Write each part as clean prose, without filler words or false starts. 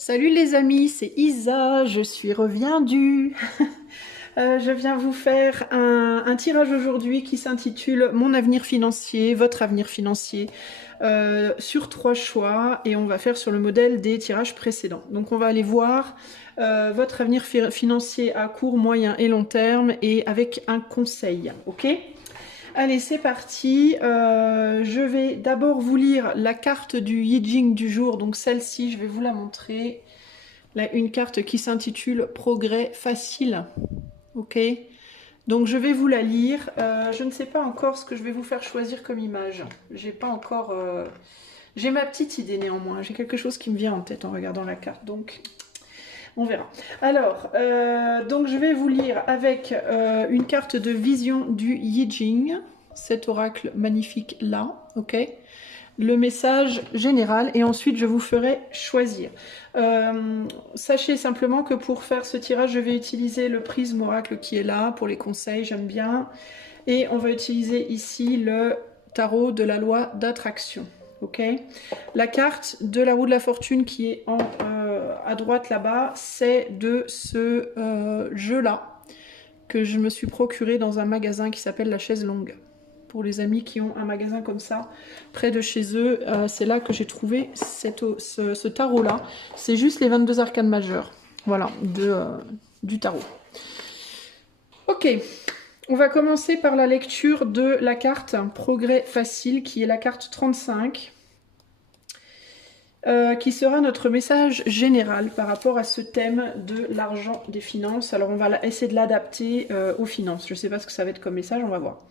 Salut les amis, c'est Isa, je suis reviendue. Je viens vous faire un tirage aujourd'hui qui s'intitule Mon avenir financier, votre avenir financier, sur 3 choix et on va faire sur le modèle des tirages précédents. Donc on va aller voir votre avenir financier à court, moyen et long terme et avec un conseil, ok? Allez, c'est parti. Je vais d'abord vous lire la carte du I Ching du jour. Donc celle-ci, je vais vous la montrer. Là, une carte qui s'intitule Progrès facile. Ok. Donc je vais vous la lire. Je ne sais pas encore ce que je vais vous faire choisir comme image. J'ai pas encore. J'ai ma petite idée néanmoins. J'ai quelque chose qui me vient en tête en regardant la carte. Donc on verra. Alors, donc je vais vous lire avec une carte de vision du I Ching, cet oracle magnifique là, ok. Le message général et ensuite je vous ferai choisir. Sachez simplement que pour faire ce tirage, je vais utiliser le prisme oracle qui est là pour les conseils, j'aime bien. Et on va utiliser ici le tarot de la loi d'attraction. Ok. La carte de la roue de la fortune qui est à droite là-bas, c'est de ce jeu-là que je me suis procuré dans un magasin qui s'appelle La Chaise Longue. Pour les amis qui ont un magasin comme ça près de chez eux, c'est là que j'ai trouvé ce tarot-là. C'est juste les 22 arcanes majeures, voilà, du tarot. Ok. On va commencer par la lecture de la carte Progrès facile, qui est la carte 35, qui sera notre message général par rapport à ce thème de l'argent, des finances. Alors on va essayer de l'adapter aux finances. Je ne sais pas ce que ça va être comme message, on va voir.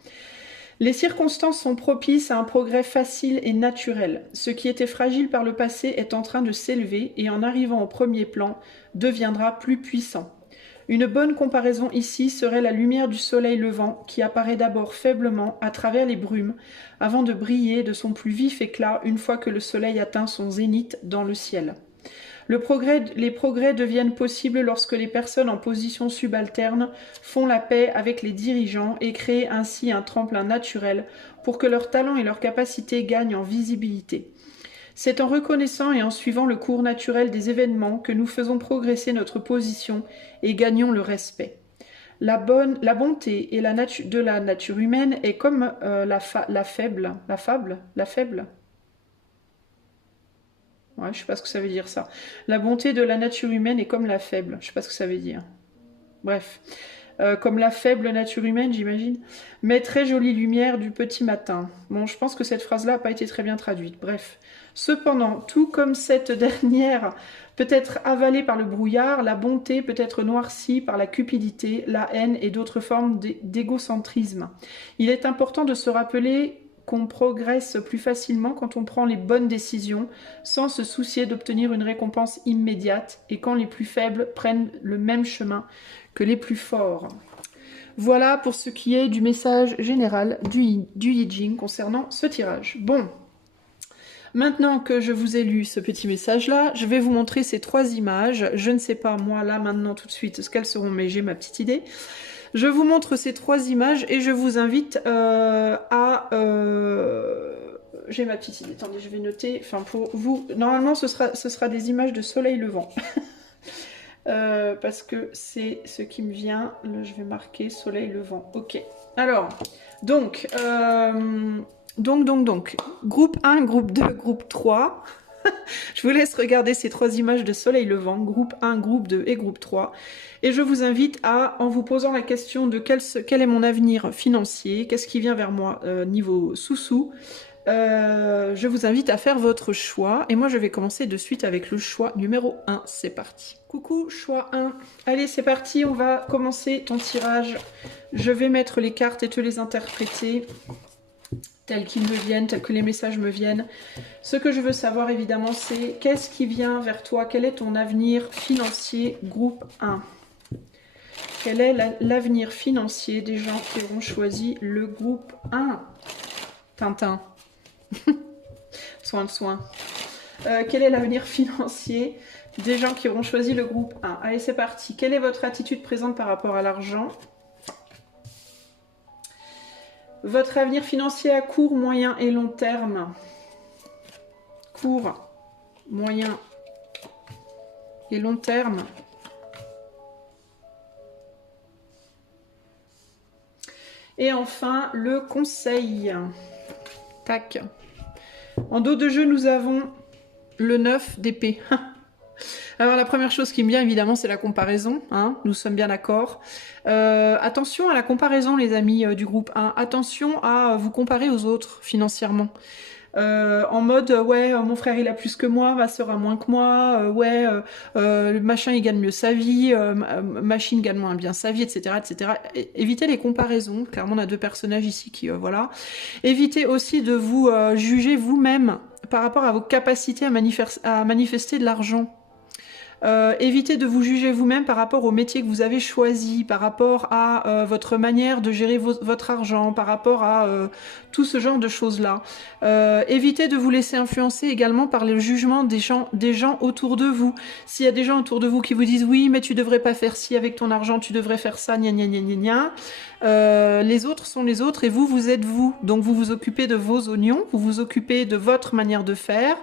Les circonstances sont propices à un progrès facile et naturel. Ce qui était fragile par le passé est en train de s'élever et en arrivant au premier plan, deviendra plus puissant. Une bonne comparaison ici serait la lumière du soleil levant qui apparaît d'abord faiblement à travers les brumes avant de briller de son plus vif éclat une fois que le soleil atteint son zénith dans le ciel. Les progrès deviennent possibles lorsque les personnes en position subalterne font la paix avec les dirigeants et créent ainsi un tremplin naturel pour que leurs talents et leurs capacités gagnent en visibilité. C'est en reconnaissant et en suivant le cours naturel des événements que nous faisons progresser notre position et gagnons le respect. La bonté et de la nature humaine est comme la fable. Ouais, je sais pas ce que ça veut dire ça. La bonté de la nature humaine est comme la faible. Je sais pas ce que ça veut dire. Bref. Comme la faible nature humaine, j'imagine. Mais très jolie lumière du petit matin. Bon, je pense que cette phrase-là n'a pas été très bien traduite. Bref. Cependant, tout comme cette dernière peut être avalée par le brouillard, la bonté peut être noircie par la cupidité, la haine et d'autres formes d'égocentrisme. Il est important de se rappeler qu'on progresse plus facilement quand on prend les bonnes décisions sans se soucier d'obtenir une récompense immédiate et quand les plus faibles prennent le même chemin que les plus forts. Voilà pour ce qui est du message général du I Ching concernant ce tirage. Bon, maintenant que je vous ai lu ce petit message-là, je vais vous montrer ces 3 images. Je ne sais pas, moi, là, maintenant, tout de suite, ce qu'elles seront, mais j'ai ma petite idée. Je vous montre ces 3 images et je vous invite à... J'ai ma petite idée, attendez, je vais noter. Enfin, pour vous, normalement, ce sera des images de soleil levant. Parce que c'est ce qui me vient. Là, je vais marquer soleil levant. Ok. Alors, donc, groupe 1, groupe 2, groupe 3. Je vous laisse regarder ces 3 images de soleil levant, groupe 1, groupe 2 et groupe 3. Et je vous invite à, en vous posant la question de quel est mon avenir financier, qu'est-ce qui vient vers moi niveau sous-sous, je vous invite à faire votre choix. Et moi, je vais commencer de suite avec le choix numéro 1. C'est parti. Coucou, choix 1. Allez, c'est parti, on va commencer ton tirage. Je vais mettre les cartes et te les interpréter tels qu'ils me viennent, tels que les messages me viennent. Ce que je veux savoir, évidemment, c'est qu'est-ce qui vient vers toi? Quel est ton avenir financier, groupe 1? Quel est l'avenir financier des gens qui auront choisi le groupe 1? Tintin. Soin. Quel est l'avenir financier des gens qui auront choisi le groupe 1? Allez, c'est parti. Quelle est votre attitude présente par rapport à l'argent? Votre avenir financier à court, moyen et long terme. Court, moyen et long terme. Et enfin, le conseil. Tac. En dos de jeu, nous avons le 9 d'épée. Alors la première chose qui me vient évidemment c'est la comparaison, hein, nous sommes bien d'accord. Attention à la comparaison les amis du groupe 1, attention à vous comparer aux autres financièrement. En mode ouais mon frère il a plus que moi, ma soeur a moins que moi, le machin il gagne mieux sa vie, machine gagne moins bien sa vie, etc. etc. Évitez les comparaisons, clairement on a deux personnages ici qui voilà. Évitez aussi de vous juger vous-même par rapport à vos capacités à manifester de l'argent. Évitez de vous juger vous-même par rapport au métier que vous avez choisi, par rapport à votre manière de gérer votre argent, par rapport à tout ce genre de choses-là. Évitez de vous laisser influencer également par le jugement des gens autour de vous. S'il y a des gens autour de vous qui vous disent oui, mais tu devrais pas faire ci avec ton argent, tu devrais faire ça, gna gna gna gna gna. Les autres sont les autres et vous, vous êtes vous. Donc vous vous occupez de vos oignons, vous vous occupez de votre manière de faire.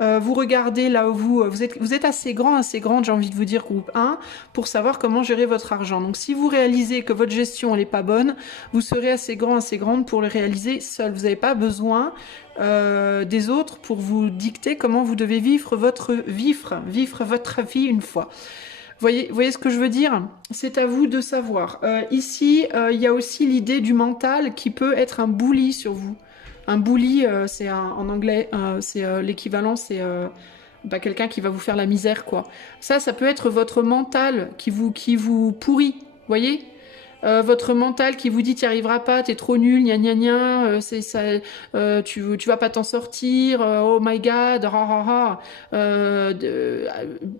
Vous regardez là où vous êtes assez grande, j'ai envie de vous dire, groupe 1, pour savoir comment gérer votre argent. Donc si vous réalisez que votre gestion elle est pas bonne, vous serez assez grand, assez grande pour le réaliser seul. Vous n'avez pas besoin des autres pour vous dicter comment vous devez vivre votre vie une fois. Voyez ce que je veux dire? C'est à vous de savoir. Ici, il y a aussi l'idée du mental qui peut être un bully sur vous. Un bully, en anglais, c'est l'équivalent, c'est quelqu'un qui va vous faire la misère, quoi. Ça peut être votre mental qui vous pourrit, voyez? Votre mental qui vous dit t'y arriveras pas, t'es trop nul, gna gna gna, tu vas pas t'en sortir, oh my god,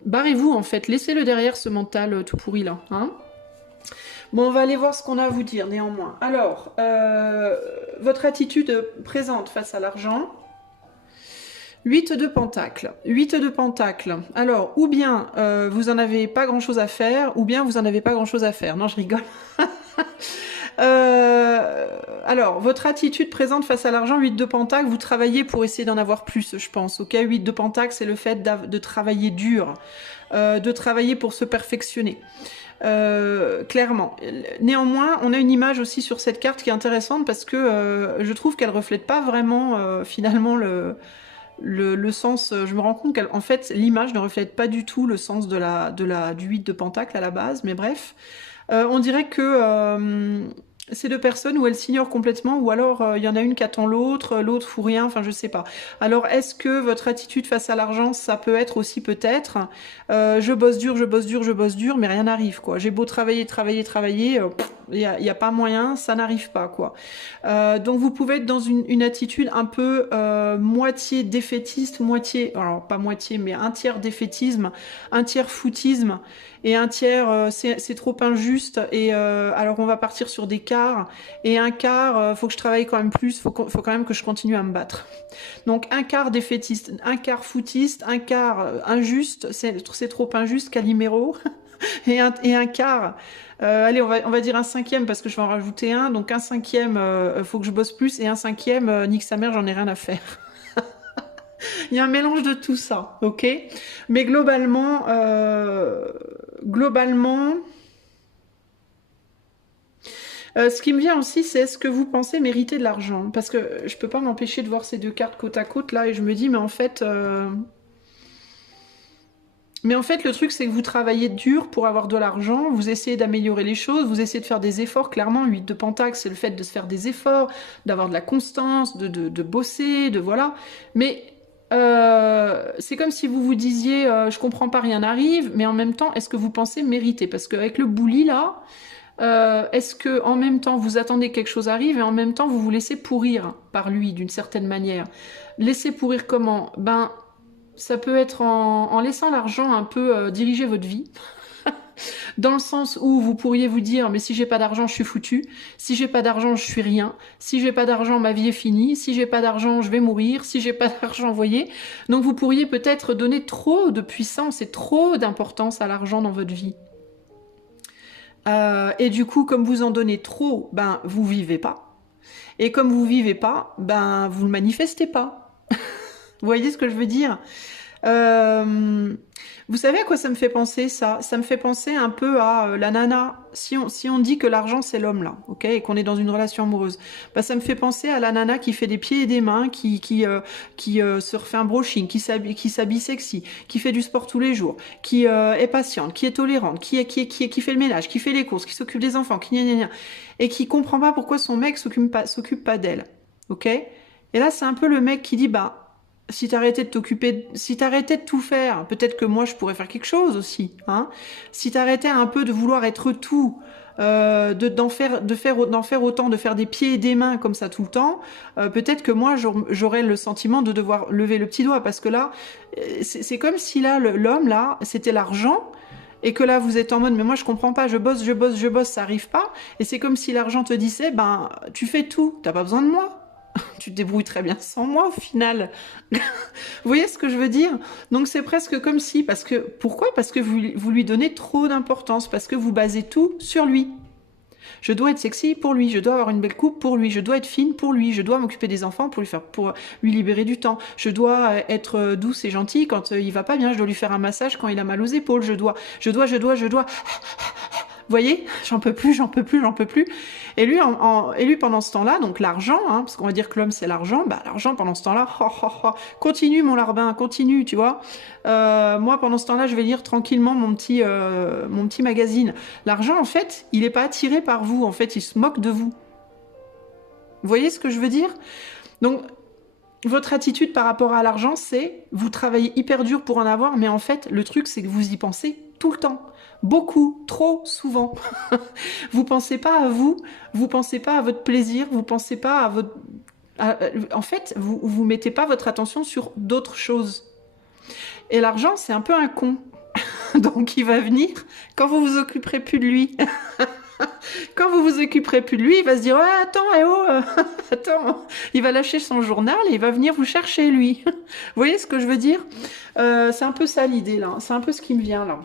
barrez-vous en fait, laissez-le derrière ce mental tout pourri là, hein. Bon, on va aller voir ce qu'on a à vous dire néanmoins. Alors, votre attitude présente face à l'argent. 8 de Pentacle. 8 de Pentacle. Alors, ou bien vous en avez pas grand-chose à faire, ou bien vous en avez pas grand-chose à faire. Non, je rigole. Alors, votre attitude présente face à l'argent, 8 de Pentacle, vous travaillez pour essayer d'en avoir plus, je pense. Ok, 8 de Pentacle, c'est le fait de travailler dur, de travailler pour se perfectionner. Clairement. Néanmoins, on a une image aussi sur cette carte qui est intéressante parce que je trouve qu'elle reflète pas vraiment finalement le sens. Je me rends compte qu'en fait l'image ne reflète pas du tout le sens du 8 de Pentacle à la base, mais bref. On dirait que c'est deux personnes où elles s'ignorent complètement, ou alors il y en a une qui attend l'autre fout rien, enfin je sais pas. Alors est-ce que votre attitude face à l'argent, ça peut être aussi peut-être je bosse dur, mais rien n'arrive, quoi. J'ai beau travailler, il y a pas moyen, ça n'arrive pas, quoi. Donc vous pouvez être dans une attitude un peu moitié défaitiste, alors pas moitié, mais un tiers défaitisme, un tiers foutisme, et un tiers c'est trop injuste, et alors on va partir sur des quarts, et un quart faut que je travaille quand même plus, faut quand même que je continue à me battre. Donc un quart défaitiste, un quart foutiste, un quart injuste, c'est trop injuste, Calimero, et un quart, allez on va dire un cinquième parce que je vais en rajouter un, donc un cinquième faut que je bosse plus, et un cinquième nique sa mère, j'en ai rien à faire. Il y a un mélange de tout ça, ok? Mais globalement, ce qui me vient aussi, c'est est-ce que vous pensez mériter de l'argent? Parce que je peux pas m'empêcher de voir ces deux cartes côte à côte là, et je me dis, mais en fait, le truc, c'est que vous travaillez dur pour avoir de l'argent, vous essayez d'améliorer les choses, vous essayez de faire des efforts. Clairement, 8 de Pentacle, c'est le fait de se faire des efforts, d'avoir de la constance, de bosser, de voilà. Mais c'est comme si vous vous disiez je comprends pas, rien n'arrive, mais en même temps, est-ce que vous pensez mériter? Parce qu'avec le bully là, est-ce que en même temps vous attendez que quelque chose arrive et en même temps vous vous laissez pourrir par lui d'une certaine manière? Laisser pourrir comment? Ben, ça peut être en laissant l'argent un peu diriger votre vie. Dans le sens où vous pourriez vous dire mais si j'ai pas d'argent je suis foutu, si j'ai pas d'argent je suis rien, si j'ai pas d'argent ma vie est finie, si j'ai pas d'argent je vais mourir, si j'ai pas d'argent, vous voyez. Donc vous pourriez peut-être donner trop de puissance et trop d'importance à l'argent dans votre vie. Et du coup comme vous en donnez trop, ben vous vivez pas. Et comme vous vivez pas, ben vous ne manifestez pas. Vous voyez ce que je veux dire? Vous savez à quoi ça me fait penser, ça? Ça me fait penser un peu à la nana. Si on dit que l'argent, c'est l'homme, là, ok? Et qu'on est dans une relation amoureuse, bah, ça me fait penser à la nana qui fait des pieds et des mains, qui se refait un brushing, qui s'habille sexy, qui fait du sport tous les jours, qui est patiente, qui est tolérante, qui fait le ménage, qui fait les courses, qui s'occupe des enfants, qui gna gna gna, et qui comprend pas pourquoi son mec s'occupe pas d'elle, ok? Et là, c'est un peu le mec qui dit, bah, si t'arrêtais de t'occuper, si t'arrêtais de tout faire, peut-être que moi je pourrais faire quelque chose aussi, hein. Si t'arrêtais un peu de vouloir être tout, d'en faire autant, de faire des pieds et des mains comme ça tout le temps, peut-être que moi j'aurais le sentiment de devoir lever le petit doigt, parce que là, c'est comme si là l'homme là, c'était l'argent. Et que là, vous êtes en mode, mais moi, je comprends pas, je bosse, ça arrive pas. Et c'est comme si l'argent te disait, ben, tu fais tout, t'as pas besoin de moi. Tu te débrouilles très bien sans moi au final. Vous voyez ce que je veux dire? Donc c'est presque comme si, pourquoi? Parce que vous lui donnez trop d'importance, parce que vous basez tout sur lui. Je dois être sexy pour lui, je dois avoir une belle coupe pour lui, je dois être fine pour lui, je dois m'occuper des enfants pour lui libérer du temps, je dois être douce et gentille quand il va pas bien, je dois lui faire un massage quand il a mal aux épaules, je dois. Vous voyez, j'en peux plus. Et lui, pendant ce temps-là, donc l'argent, hein, parce qu'on va dire que l'homme c'est l'argent, bah l'argent pendant ce temps-là, continue mon larbin, continue, tu vois. Moi pendant ce temps-là, je vais lire tranquillement mon petit magazine. L'argent, en fait, il n'est pas attiré par vous, en fait, il se moque de vous. Vous voyez ce que je veux dire? Donc, votre attitude par rapport à l'argent, c'est vous travaillez hyper dur pour en avoir, mais en fait, le truc, c'est que vous y pensez tout le temps. Beaucoup, trop souvent. Vous pensez pas à vous, vous pensez pas à votre plaisir, vous pensez pas à votre... en fait, vous mettez pas votre attention sur d'autres choses. Et l'argent, c'est un peu un con. Donc il va venir quand vous vous occuperez plus de lui. Quand vous vous occuperez plus de lui, il va se dire ouais, attends, attends, il va lâcher son journal et il va venir vous chercher lui. Vous voyez ce que je veux dire? C'est un peu ça l'idée là, c'est un peu ce qui me vient là.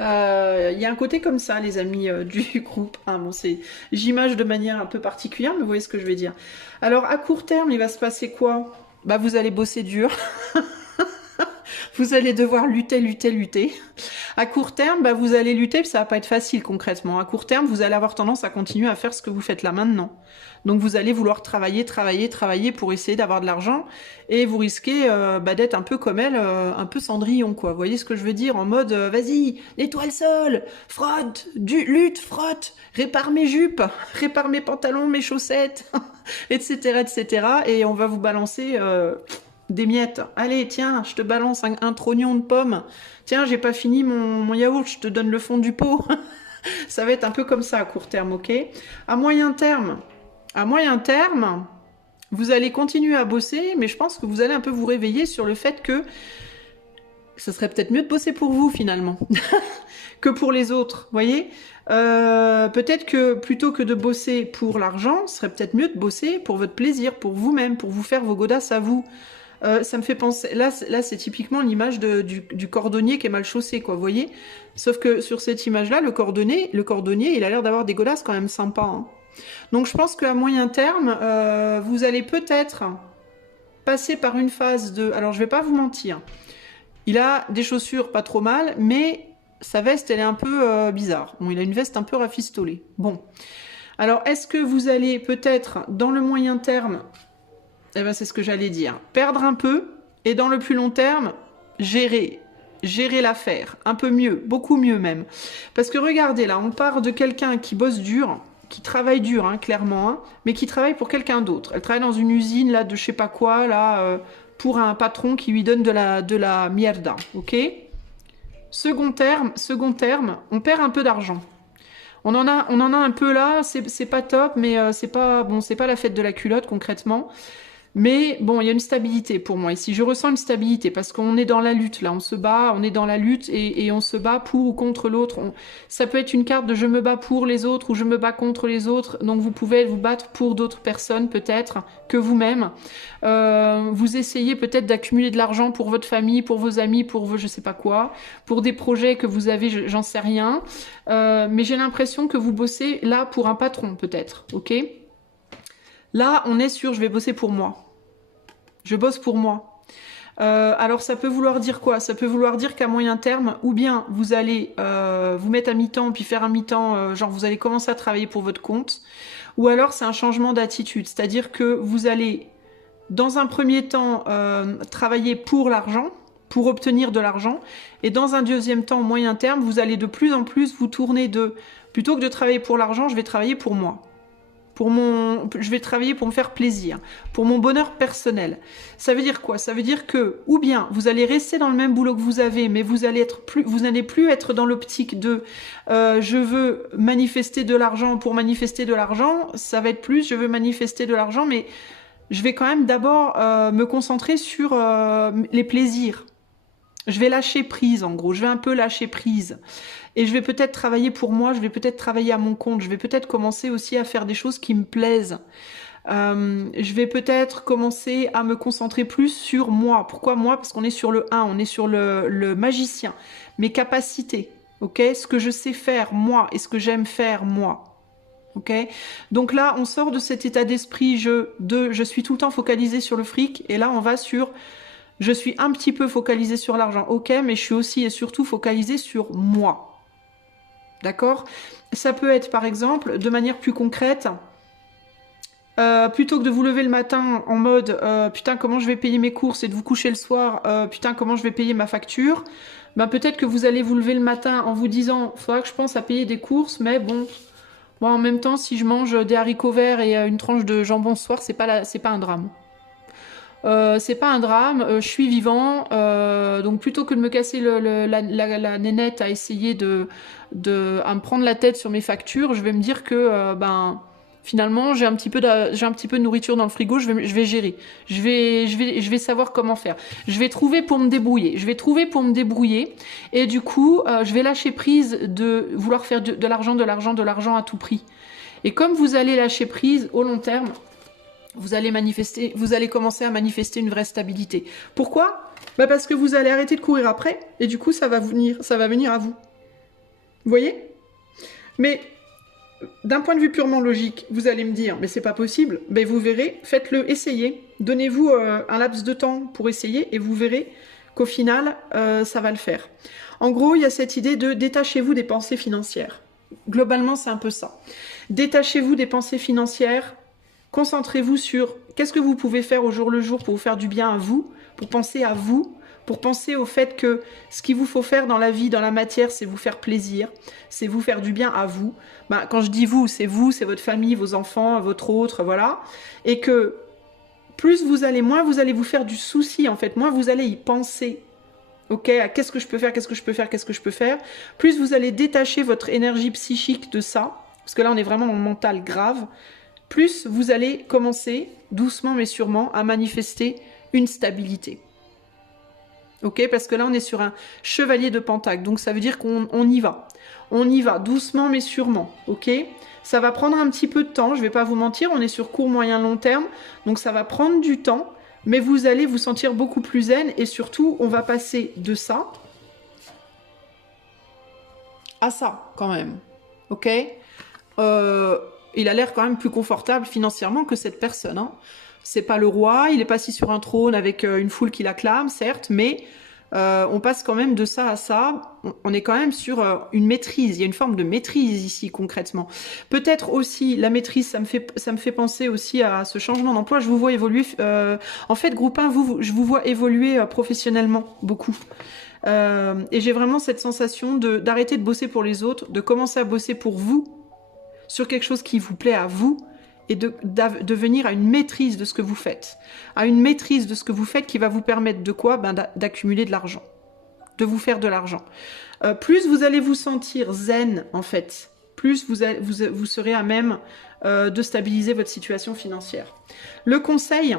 Il y a un côté comme ça, les amis du groupe. Hein, bon, j'image de manière un peu particulière, mais vous voyez ce que je veux dire. Alors, à court terme, il va se passer quoi? Bah, vous allez bosser dur. Vous allez devoir lutter. À court terme, bah, vous allez lutter, puis ça va pas être facile concrètement. À court terme, vous allez avoir tendance à continuer à faire ce que vous faites là maintenant. Donc vous allez vouloir travailler pour essayer d'avoir de l'argent, et vous risquez d'être un peu comme elle, un peu Cendrillon, quoi. Vous voyez ce que je veux dire? En mode, vas-y, nettoie le sol, frotte, lutte, frotte, répare mes jupes, répare mes pantalons, mes chaussettes, etc., etc. Et on va vous balancer... des miettes. Allez, tiens, je te balance un trognon de pomme. Tiens, j'ai pas fini mon yaourt, je te donne le fond du pot. Ça va être un peu comme ça à court terme, ok? À moyen terme, vous allez continuer à bosser, mais je pense que vous allez un peu vous réveiller sur le fait que ce serait peut-être mieux de bosser pour vous, finalement, que pour les autres, voyez? Peut-être que plutôt que de bosser pour l'argent, ce serait peut-être mieux de bosser pour votre plaisir, pour vous-même, pour vous faire vos godasses à vous. Ça me fait penser, là c'est typiquement l'image du cordonnier qui est mal chaussé, quoi, vous voyez? Sauf que sur cette image-là, le cordonnier, il a l'air d'avoir des godasses quand même sympas, hein. Donc je pense qu'à moyen terme, vous allez peut-être passer par une phase de... Alors je vais pas vous mentir, il a des chaussures pas trop mal, mais sa veste, elle est un peu bizarre. Bon, il a une veste un peu rafistolée. Bon. Alors, est-ce que vous allez peut-être, dans le moyen terme... Eh ben, c'est ce que j'allais dire. Perdre un peu, et dans le plus long terme, gérer l'affaire. Un peu mieux, beaucoup mieux même. Parce que regardez, là, on part de quelqu'un qui bosse dur, qui travaille dur, hein, clairement, hein, mais qui travaille pour quelqu'un d'autre. Elle travaille dans une usine, là, de je sais pas quoi, là, pour un patron qui lui donne de la mierda, ok? Second terme, on perd un peu d'argent. On en a un peu là, c'est pas top, mais c'est pas la fête de la culotte concrètement. Mais bon, il y a une stabilité pour moi ici. Je ressens une stabilité parce qu'on est dans la lutte, là. On se bat, on est dans la lutte et on se bat pour ou contre l'autre. Ça peut être une carte de je me bats pour les autres ou je me bats contre les autres. Donc vous pouvez vous battre pour d'autres personnes peut-être que vous-même. Vous essayez peut-être d'accumuler de l'argent pour votre famille, pour vos amis, pour vos je sais pas quoi, pour des projets que vous avez, j'en sais rien. Mais j'ai l'impression que vous bossez là pour un patron peut-être, ok ? Là, on est sur je vais bosser pour moi. Je bosse pour moi. Alors ça peut vouloir dire quoi? Ça peut vouloir dire qu'à moyen terme, ou bien vous allez vous mettre à mi-temps, puis faire un mi-temps, genre vous allez commencer à travailler pour votre compte, ou alors c'est un changement d'attitude, c'est-à-dire que vous allez, dans un premier temps, travailler pour l'argent, pour obtenir de l'argent, et dans un deuxième temps, moyen terme, vous allez de plus en plus vous tourner de, plutôt que de travailler pour l'argent, je vais travailler pour moi. Je vais travailler pour me faire plaisir, pour mon bonheur personnel. Ça veut dire quoi? Ça veut dire que, ou bien vous allez rester dans le même boulot que vous avez, mais vous n'allez plus être dans l'optique de je veux manifester de l'argent pour manifester de l'argent. Ça va être plus je veux manifester de l'argent, mais je vais quand même d'abord me concentrer sur les plaisirs. Je vais lâcher prise, en gros. Je vais un peu lâcher prise. Et je vais peut-être travailler pour moi, je vais peut-être travailler à mon compte, je vais peut-être commencer aussi à faire des choses qui me plaisent. Je vais peut-être commencer à me concentrer plus sur moi. Pourquoi moi? Parce qu'on est sur le 1, on est sur le magicien. Mes capacités, ok? Ce que je sais faire, moi, et ce que j'aime faire, moi. Ok, donc là, on sort de cet état d'esprit je suis tout le temps focalisé sur le fric, et là, on va sur je suis un petit peu focalisé sur l'argent, ok, mais je suis aussi et surtout focalisé sur moi. D'accord? Ça peut être, par exemple, de manière plus concrète, plutôt que de vous lever le matin en mode putain, comment je vais payer mes courses, et de vous coucher le soir, putain, comment je vais payer ma facture, ben, peut-être que vous allez vous lever le matin en vous disant faudra que je pense à payer des courses, mais bon, en même temps, si je mange des haricots verts et une tranche de jambon ce soir, c'est pas un drame. C'est pas un drame, je suis vivant, donc plutôt que de me casser la nénette à essayer à me prendre la tête sur mes factures, je vais me dire que finalement j'ai un petit peu de nourriture dans le frigo, je vais gérer, je vais savoir comment faire, je vais trouver pour me débrouiller, et du coup je vais lâcher prise de vouloir faire de l'argent à tout prix. Et comme vous allez lâcher prise au long terme, vous allez commencer à manifester une vraie stabilité. Pourquoi? Parce que vous allez arrêter de courir après, et du coup ça va venir à vous. Vous voyez? Mais d'un point de vue purement logique, vous allez me dire, mais c'est pas possible. Ben vous verrez, faites-le, essayez. Donnez-vous un laps de temps pour essayer, et vous verrez qu'au final, ça va le faire. En gros, il y a cette idée de détachez-vous des pensées financières. Globalement, c'est un peu ça. Détachez-vous des pensées financières. Concentrez-vous sur qu'est-ce que vous pouvez faire au jour le jour pour vous faire du bien à vous, pour penser à vous, pour penser au fait que ce qu'il vous faut faire dans la vie, dans la matière, c'est vous faire plaisir, c'est vous faire du bien à vous. Quand je dis vous, c'est votre famille, vos enfants, votre autre, voilà. Et que moins vous allez vous faire du souci, en fait, moins vous allez y penser. Ok, à qu'est-ce que je peux faire, plus vous allez détacher votre énergie psychique de ça, parce que là on est vraiment dans le mental grave, plus vous allez commencer, doucement mais sûrement, à manifester une stabilité. Ok, parce que là on est sur un chevalier de pentacle, donc ça veut dire qu'on y va. On y va, doucement mais sûrement, ok? Ça va prendre un petit peu de temps, je vais pas vous mentir, on est sur court, moyen, long terme, donc ça va prendre du temps, mais vous allez vous sentir beaucoup plus zen, et surtout, on va passer de ça à ça, quand même, ok? Il a l'air quand même plus confortable financièrement que cette personne. Hein. C'est pas le roi, il est pas assis sur un trône avec une foule qui l'acclame, certes, mais on passe quand même de ça à ça. On est quand même sur une maîtrise. Il y a une forme de maîtrise ici, concrètement. Peut-être aussi, la maîtrise, ça me fait penser aussi à ce changement d'emploi. Je vous vois évoluer. En fait, groupe 1, je vous vois évoluer professionnellement beaucoup. Et j'ai vraiment cette sensation d'arrêter de bosser pour les autres, de commencer à bosser pour vous, sur quelque chose qui vous plaît à vous, et de venir à une maîtrise de ce que vous faites. À une maîtrise de ce que vous faites qui va vous permettre de quoi? D'accumuler de l'argent. De vous faire de l'argent. Plus vous allez vous sentir zen, en fait, plus vous serez à même de stabiliser votre situation financière. Le conseil,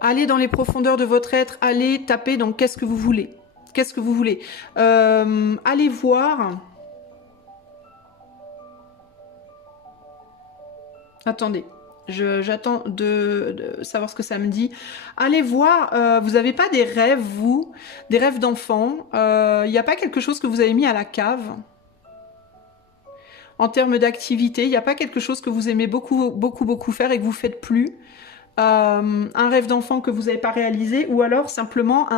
allez dans les profondeurs de votre être, allez taper dans qu'est-ce que vous voulez. Qu'est-ce que vous voulez? Allez voir... Attendez, j'attends de savoir ce que ça me dit. Allez voir, vous n'avez pas des rêves, vous? Des rêves d'enfant? Il n'y a pas quelque chose que vous avez mis à la cave? En termes d'activité, il n'y a pas quelque chose que vous aimez beaucoup, beaucoup, beaucoup faire et que vous ne faites plus? un rêve d'enfant que vous n'avez pas réalisé, ou alors simplement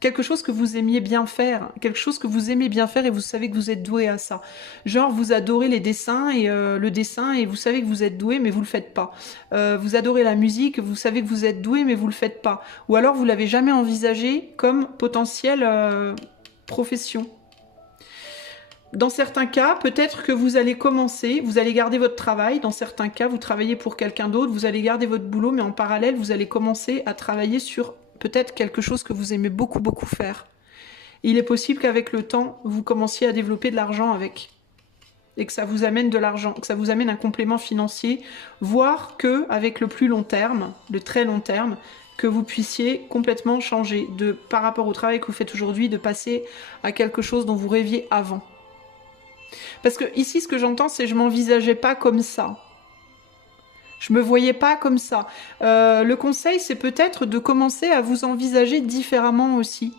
quelque chose que vous aimiez bien faire, quelque chose que vous aimez bien faire et vous savez que vous êtes doué à ça. Genre, vous adorez les dessins et le dessin et vous savez que vous êtes doué mais vous le faites pas. Vous adorez la musique, vous savez que vous êtes doué mais vous le faites pas. Ou alors vous l'avez jamais envisagé comme potentielle profession. Dans certains cas, peut-être que vous allez commencer, vous allez garder votre travail. Dans certains cas, vous travaillez pour quelqu'un d'autre, vous allez garder votre boulot, mais en parallèle, vous allez commencer à travailler sur peut-être quelque chose que vous aimez beaucoup, beaucoup faire. Et il est possible qu'avec le temps, vous commenciez à développer de l'argent avec. Et que ça vous amène de l'argent, que ça vous amène un complément financier, voire que avec le plus long terme, le très long terme, que vous puissiez complètement changer par rapport au travail que vous faites aujourd'hui, de passer à quelque chose dont vous rêviez avant. Parce que ici, ce que j'entends, c'est je m'envisageais pas comme ça. Je me voyais pas comme ça. Le conseil, c'est peut-être de commencer à vous envisager différemment aussi.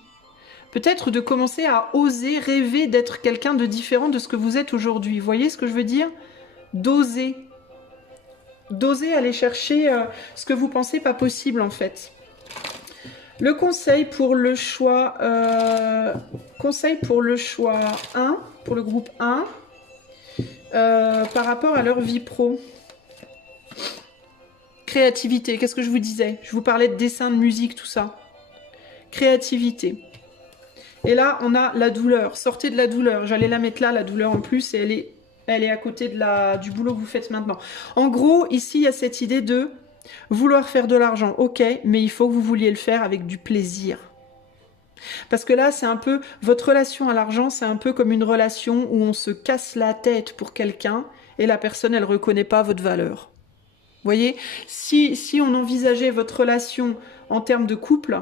Peut-être de commencer à oser rêver d'être quelqu'un de différent de ce que vous êtes aujourd'hui. Vous voyez ce que je veux dire? D'oser. D'oser aller chercher ce que vous pensez pas possible, en fait. Le conseil pour le choix... conseil pour le choix 1, pour le groupe 1, par rapport à leur vie pro. Créativité, qu'est-ce que je vous disais? Je vous parlais de dessin, de musique, tout ça. Créativité. Et là, on a la douleur. Sortez de la douleur. J'allais la mettre là, la douleur en plus, et elle est à côté du boulot que vous faites maintenant. En gros, ici, il y a cette idée de vouloir faire de l'argent. Ok, mais il faut que vous vouliez le faire avec du plaisir. Parce que là, c'est un peu... Votre relation à l'argent, c'est un peu comme une relation où on se casse la tête pour quelqu'un et la personne, elle ne reconnaît pas votre valeur. Vous voyez, si on envisageait votre relation en termes de couple,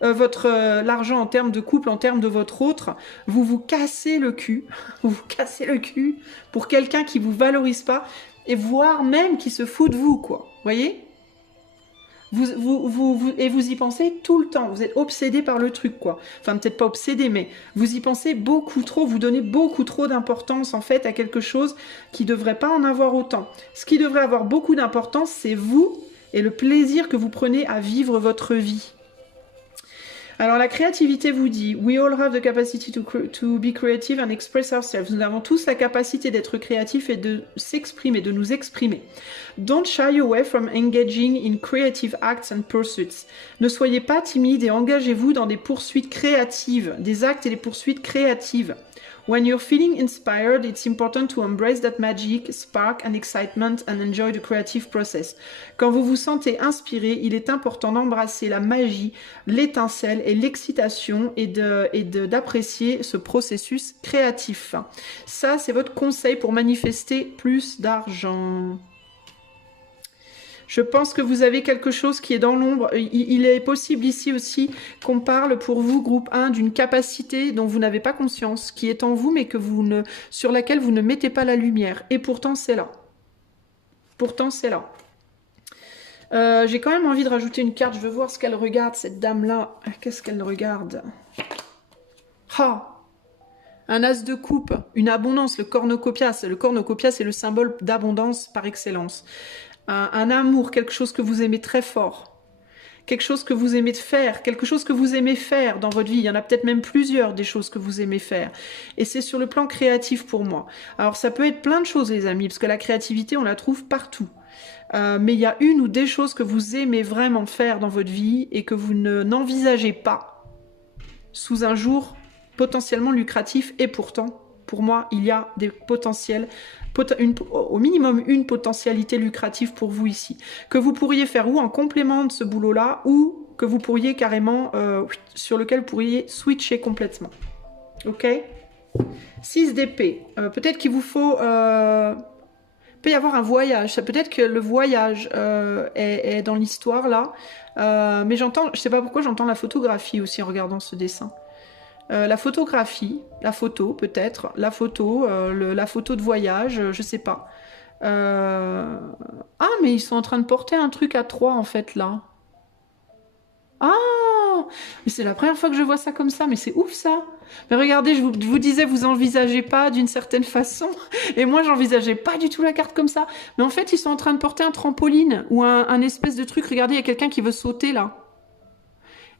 l'argent en termes de couple, en termes de votre autre, vous vous cassez le cul, vous cassez le cul pour quelqu'un qui vous valorise pas, et voire même qui se fout de vous, quoi. Vous voyez ? Et vous y pensez tout le temps, vous êtes obsédé par le truc, quoi. Enfin, peut-être pas obsédé, mais vous y pensez beaucoup trop, vous donnez beaucoup trop d'importance, en fait, à quelque chose qui devrait pas en avoir autant. Ce qui devrait avoir beaucoup d'importance, c'est vous et le plaisir que vous prenez à vivre votre vie. Alors la créativité vous dit, we all have the capacity to be creative and express ourselves. Nous avons tous la capacité d'être créatifs et de s'exprimer, de nous exprimer. Don't shy away from engaging in creative acts and pursuits. Ne soyez pas timide et engagez-vous dans des poursuites créatives, des actes et des poursuites créatives. When you're feeling inspired, it's important to embrace that magic, spark and excitement and enjoy the creative process. Quand vous vous sentez inspiré, il est important d'embrasser la magie, l'étincelle et l'excitation et d'apprécier ce processus créatif. Ça, c'est votre conseil pour manifester plus d'argent. Je pense que vous avez quelque chose qui est dans l'ombre. Il est possible ici aussi qu'on parle pour vous, groupe 1, d'une capacité dont vous n'avez pas conscience, qui est en vous, mais sur laquelle vous ne mettez pas la lumière. Et pourtant, c'est là. Pourtant, c'est là. J'ai quand même envie de rajouter une carte. Je veux voir ce qu'elle regarde, cette dame-là. Qu'est-ce qu'elle regarde? Ah! Un as de coupe, une abondance, le cornucopia. Le cornucopia, c'est le symbole d'abondance par excellence. Un amour, quelque chose que vous aimez très fort, quelque chose que vous aimez faire, quelque chose que vous aimez faire dans votre vie. Il y en a peut-être même plusieurs des choses que vous aimez faire. Et c'est sur le plan créatif pour moi. Alors ça peut être plein de choses les amis, parce que la créativité on la trouve partout. Mais il y a une ou des choses que vous aimez vraiment faire dans votre vie et que vous n'envisagez pas sous un jour potentiellement lucratif. Et pourtant, pour moi, il y a des potentiels au minimum une potentialité lucrative pour vous ici, que vous pourriez faire ou en complément de ce boulot-là, ou que vous pourriez carrément, sur lequel vous pourriez switcher complètement. Ok? 6 d'épée. Peut-être qu'il vous faut... peut y avoir un voyage. Peut-être que le voyage est dans l'histoire là. Mais j'entends, je sais pas pourquoi, j'entends la photographie aussi en regardant ce dessin. La photographie, la photo peut-être, la photo de voyage, je sais pas. Ah, mais ils sont en train de porter un truc à 3 en fait là. Ah, mais c'est la première fois que je vois ça comme ça, mais c'est ouf ça. Mais regardez, je vous disais, vous envisagez pas d'une certaine façon. Et moi, j'envisageais pas du tout la carte comme ça. Mais en fait, ils sont en train de porter un trampoline ou un espèce de truc. Regardez, il y a quelqu'un qui veut sauter là.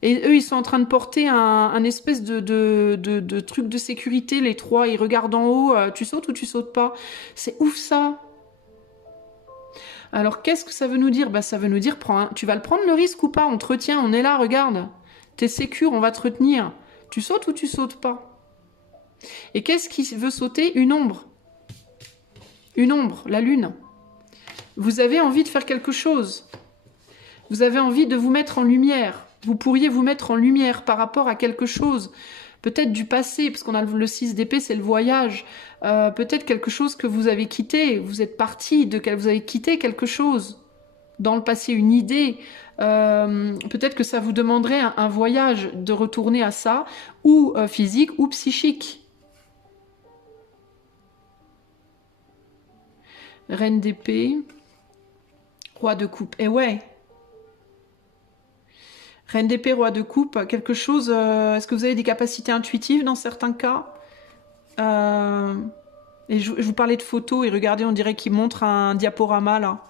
Et eux, ils sont en train de porter un espèce de truc de sécurité. Les trois, ils regardent en haut. Tu sautes ou tu sautes pas? C'est ouf ça. Alors, qu'est-ce que ça veut nous dire? Bah, ça veut nous dire, tu vas le prendre le risque ou pas? On te retient, on est là, regarde. T'es sécure, on va te retenir. Tu sautes ou tu sautes pas? Et qu'est-ce qui veut sauter? Une ombre. Une ombre, la lune. Vous avez envie de faire quelque chose. Vous avez envie de vous mettre en lumière. Vous pourriez vous mettre en lumière par rapport à quelque chose. Peut-être du passé, parce qu'on a le 6 d'épée, c'est le voyage. Peut-être quelque chose que vous avez quitté. Vous êtes parti, vous avez quitté quelque chose. Dans le passé, une idée. Peut-être que ça vous demanderait un voyage de retourner à ça, ou physique ou psychique. Reine d'épée, roi de coupe. Et ouais. Reine d'épée, roi de coupe, quelque chose... Est-ce que vous avez des capacités intuitives dans certains cas? Et je vous parlais de photos, et regardez, on dirait qu'il montre un diaporama, là.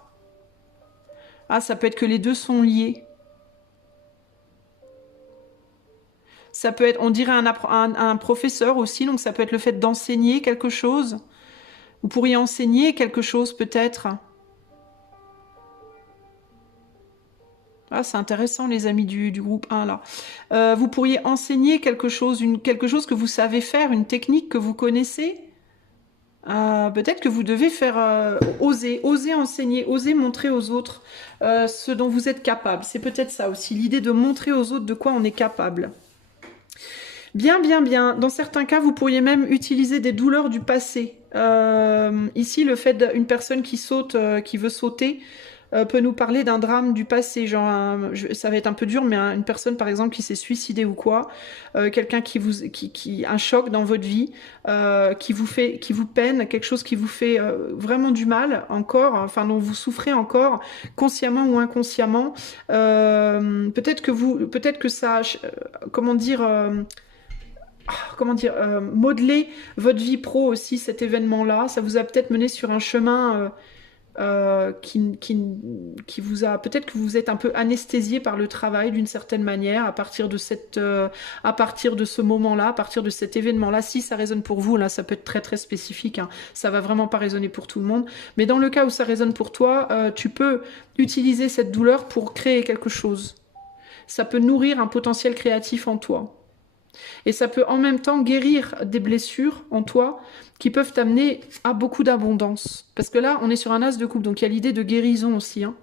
Ah, ça peut être que les deux sont liés. Ça peut être, on dirait un professeur aussi, donc ça peut être le fait d'enseigner quelque chose. Vous pourriez enseigner quelque chose, peut-être. Ah, c'est intéressant, les amis du groupe 1, là. Vous pourriez enseigner quelque chose que vous savez faire, une technique que vous connaissez. Peut-être que vous devez faire oser enseigner, oser montrer aux autres ce dont vous êtes capable. C'est peut-être ça aussi, l'idée de montrer aux autres de quoi on est capable. Bien, bien, bien. Dans certains cas, vous pourriez même utiliser des douleurs du passé. Ici, le fait d'une personne qui saute, qui veut sauter, peut nous parler d'un drame du passé, genre ça va être un peu dur, mais une personne par exemple qui s'est suicidée ou quoi, quelqu'un qui un choc dans votre vie, qui vous peine, quelque chose qui vous fait vraiment du mal encore, enfin dont vous souffrez encore, consciemment ou inconsciemment. Peut-être que ça, modeler votre vie pro aussi, cet événement-là, ça vous a peut-être mené sur un chemin qui vous a... Peut-être que vous êtes un peu anesthésié par le travail d'une certaine manière à partir de ce moment-là, à partir de cet événement-là. Si ça résonne pour vous, là, ça peut être très très spécifique, hein. Ça va vraiment pas résonner pour tout le monde. Mais dans le cas où ça résonne pour toi, tu peux utiliser cette douleur pour créer quelque chose. Ça peut nourrir un potentiel créatif en toi. Et ça peut en même temps guérir des blessures en toi qui peuvent t'amener à beaucoup d'abondance. Parce que là, on est sur un as de coupe, donc il y a l'idée de guérison aussi, hein.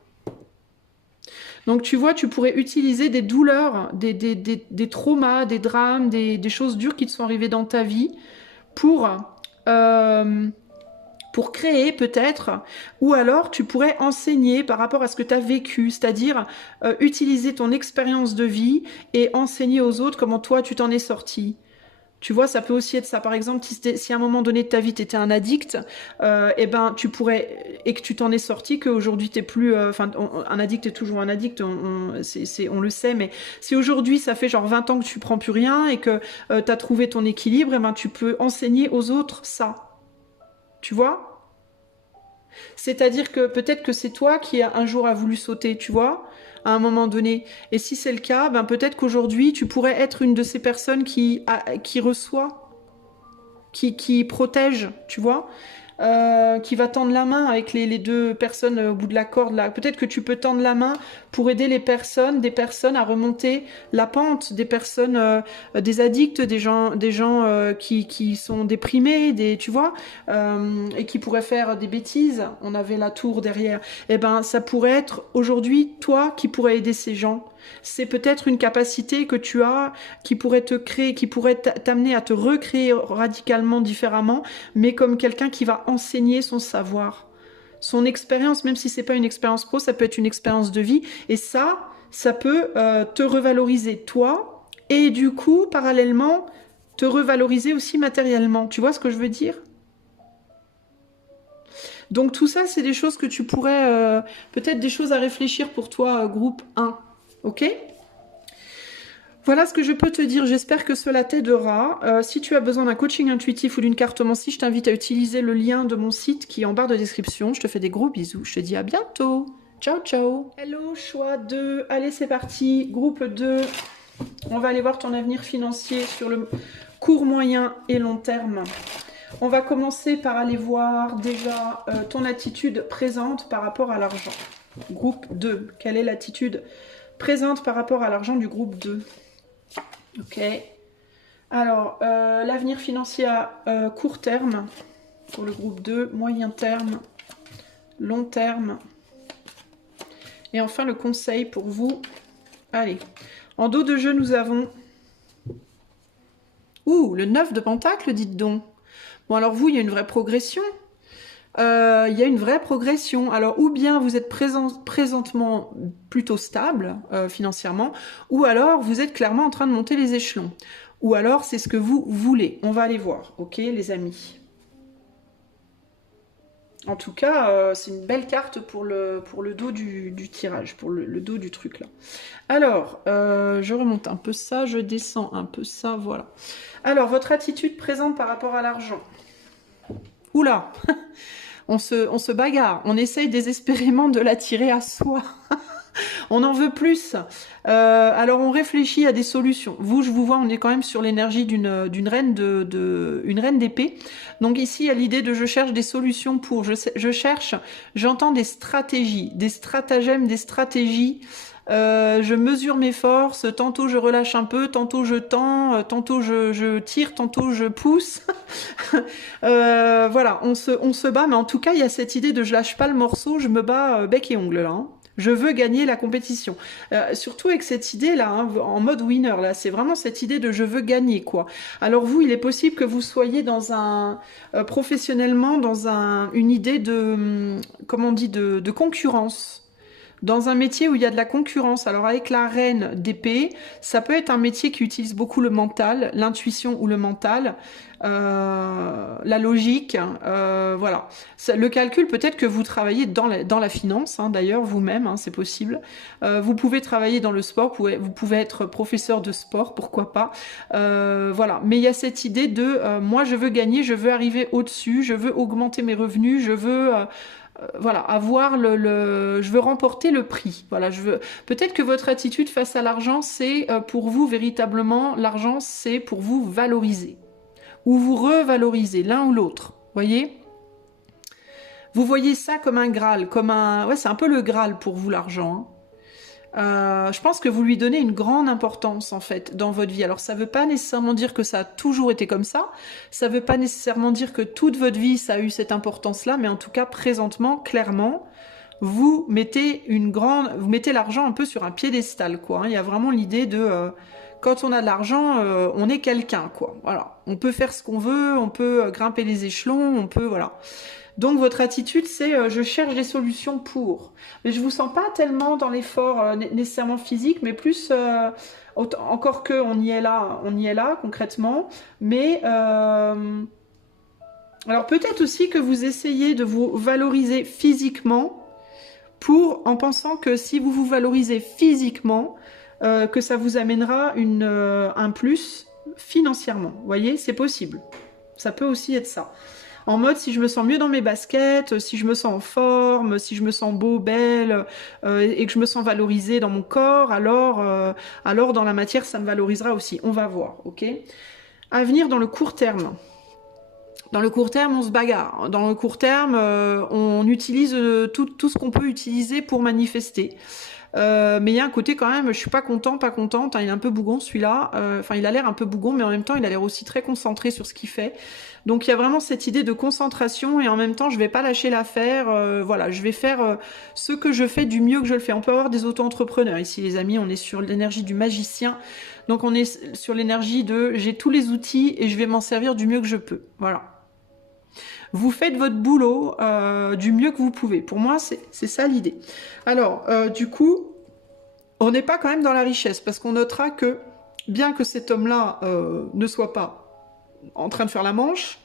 Donc tu vois, tu pourrais utiliser des douleurs, des traumas, des drames, des choses dures qui te sont arrivées dans ta vie pour créer peut-être, ou alors tu pourrais enseigner par rapport à ce que tu as vécu, c'est-à-dire utiliser ton expérience de vie et enseigner aux autres comment toi tu t'en es sorti. Tu vois, ça peut aussi être ça. Par exemple, si à un moment donné de ta vie, tu étais un addict, et ben, tu pourrais, et que tu t'en es sorti, qu'aujourd'hui, tu n'es plus... un addict est toujours un addict, on le sait, mais si aujourd'hui, ça fait genre 20 ans que tu prends plus rien et que tu as trouvé ton équilibre, et ben, tu peux enseigner aux autres ça. Tu vois? C'est-à-dire que peut-être que c'est toi qui un jour a voulu sauter, tu vois, à un moment donné. Et si c'est le cas, ben peut-être qu'aujourd'hui, tu pourrais être une de ces personnes qui reçoit, qui protège, tu vois, qui va tendre la main avec les deux personnes au bout de la corde là. Peut-être que tu peux tendre la main pour aider des personnes à remonter la pente, des personnes, des addicts, des gens qui sont déprimés, tu vois, et qui pourraient faire des bêtises. On avait la tour derrière. Eh ben, ça pourrait être aujourd'hui toi qui pourrais aider ces gens. C'est peut-être une capacité que tu as qui pourrait te créer, qui pourrait t'amener à te recréer radicalement différemment, mais comme quelqu'un qui va enseigner son savoir, son expérience, même si c'est pas une expérience pro, ça peut être une expérience de vie, et ça peut te revaloriser toi, et du coup, parallèlement, te revaloriser aussi matériellement. Tu vois ce que je veux dire ? Donc tout ça, c'est des choses que tu pourrais... peut-être des choses à réfléchir pour toi, groupe 1. Ok ? Voilà ce que je peux te dire, j'espère que cela t'aidera. Si tu as besoin d'un coaching intuitif ou d'une cartomancie, je t'invite à utiliser le lien de mon site qui est en barre de description. Je te fais des gros bisous, je te dis à bientôt. Ciao, ciao. Hello, choix 2. Allez, c'est parti. Groupe 2. On va aller voir ton avenir financier sur le court, moyen et long terme. On va commencer par aller voir déjà ton attitude présente par rapport à l'argent. Groupe 2. Quelle est l'attitude présente par rapport à l'argent du groupe 2? Ok. Alors, l'avenir financier à court terme pour le groupe 2, moyen terme, long terme. Et enfin, le conseil pour vous. Allez. En dos de jeu, nous avons... Ouh, le 9 de pentacle, dites donc. Bon, alors vous, il y a une vraie progression. Il y a une vraie progression. Alors, ou bien vous êtes présentement plutôt stable financièrement, ou alors vous êtes clairement en train de monter les échelons. Ou alors, c'est ce que vous voulez. On va aller voir, ok, les amis. En tout cas, c'est une belle carte pour le dos du tirage, pour le dos du truc là. Alors, je remonte un peu ça, je descends un peu ça, voilà. Alors, votre attitude présente par rapport à l'argent. Oula, on se bagarre, on essaye désespérément de l'attirer à soi. On en veut plus. Alors on réfléchit à des solutions. Vous, je vous vois, on est quand même sur l'énergie d'une reine une reine d'épée. Donc ici, il y a l'idée de je cherche des solutions pour. J'entends des stratégies, des stratagèmes, des stratégies. Je mesure mes forces. Tantôt je relâche un peu, tantôt je tends, tantôt je tire, tantôt je pousse. Voilà, on se bat, mais en tout cas, il y a cette idée de je lâche pas le morceau, je me bats bec et ongle là. Hein. Je veux gagner la compétition. Surtout avec cette idée-là, hein, en mode winner, là, c'est vraiment cette idée de je veux gagner, quoi. Alors vous, il est possible que vous soyez dans un... professionnellement, dans une idée de... comment on dit, de concurrence. Dans un métier où il y a de la concurrence, alors avec la reine d'épée, ça peut être un métier qui utilise beaucoup le mental, l'intuition ou le mental, la logique, voilà. Le calcul, peut-être que vous travaillez dans la finance, hein, d'ailleurs, vous-même, hein, c'est possible. Vous pouvez travailler dans le sport, vous pouvez être professeur de sport, pourquoi pas. Voilà. Mais il y a cette idée de moi, je veux gagner, je veux arriver au-dessus, je veux augmenter mes revenus, je veux... voilà, avoir je veux remporter le prix. Voilà, peut-être que votre attitude face à l'argent, c'est pour vous véritablement, l'argent, c'est pour vous valoriser ou vous revaloriser l'un ou l'autre. Voyez, vous voyez ça comme un Graal, ouais, c'est un peu le Graal pour vous l'argent. Hein. Je pense que vous lui donnez une grande importance en fait dans votre vie. Alors ça veut pas nécessairement dire que ça a toujours été comme ça, ça veut pas nécessairement dire que toute votre vie ça a eu cette importance-là, mais en tout cas présentement, clairement, vous mettez l'argent un peu sur un piédestal, quoi. Hein. Il y a vraiment l'idée de quand on a de l'argent, on est quelqu'un, quoi. Voilà, on peut faire ce qu'on veut, on peut grimper les échelons, on peut, voilà. Donc votre attitude, c'est je cherche des solutions pour. Mais je vous sens pas tellement dans l'effort nécessairement physique, mais plus encore que on y est là concrètement. Mais alors peut-être aussi que vous essayez de vous valoriser physiquement en pensant que si vous vous valorisez physiquement, que ça vous amènera un plus financièrement. Vous voyez, c'est possible. Ça peut aussi être ça. En mode, si je me sens mieux dans mes baskets, si je me sens en forme, si je me sens beau, belle, et que je me sens valorisée dans mon corps, alors dans la matière, ça me valorisera aussi. On va voir, ok? Avenir dans le court terme. Dans le court terme, on se bagarre. Dans le court terme, on utilise tout ce qu'on peut utiliser pour manifester. Mais il y a un côté quand même, je suis pas contente. Hein, il est un peu bougon celui-là. Enfin, il a l'air un peu bougon, mais en même temps, il a l'air aussi très concentré sur ce qu'il fait. Donc, il y a vraiment cette idée de concentration et en même temps, je vais pas lâcher l'affaire. Voilà, je vais faire ce que je fais du mieux que je le fais. On peut avoir des auto-entrepreneurs ici, les amis. On est sur l'énergie du magicien. Donc, on est sur l'énergie de j'ai tous les outils et je vais m'en servir du mieux que je peux. Voilà. Vous faites votre boulot du mieux que vous pouvez. Pour moi, c'est ça l'idée. Alors, du coup, on n'est pas quand même dans la richesse, parce qu'on notera que, bien que cet homme-là ne soit pas en train de faire la manche,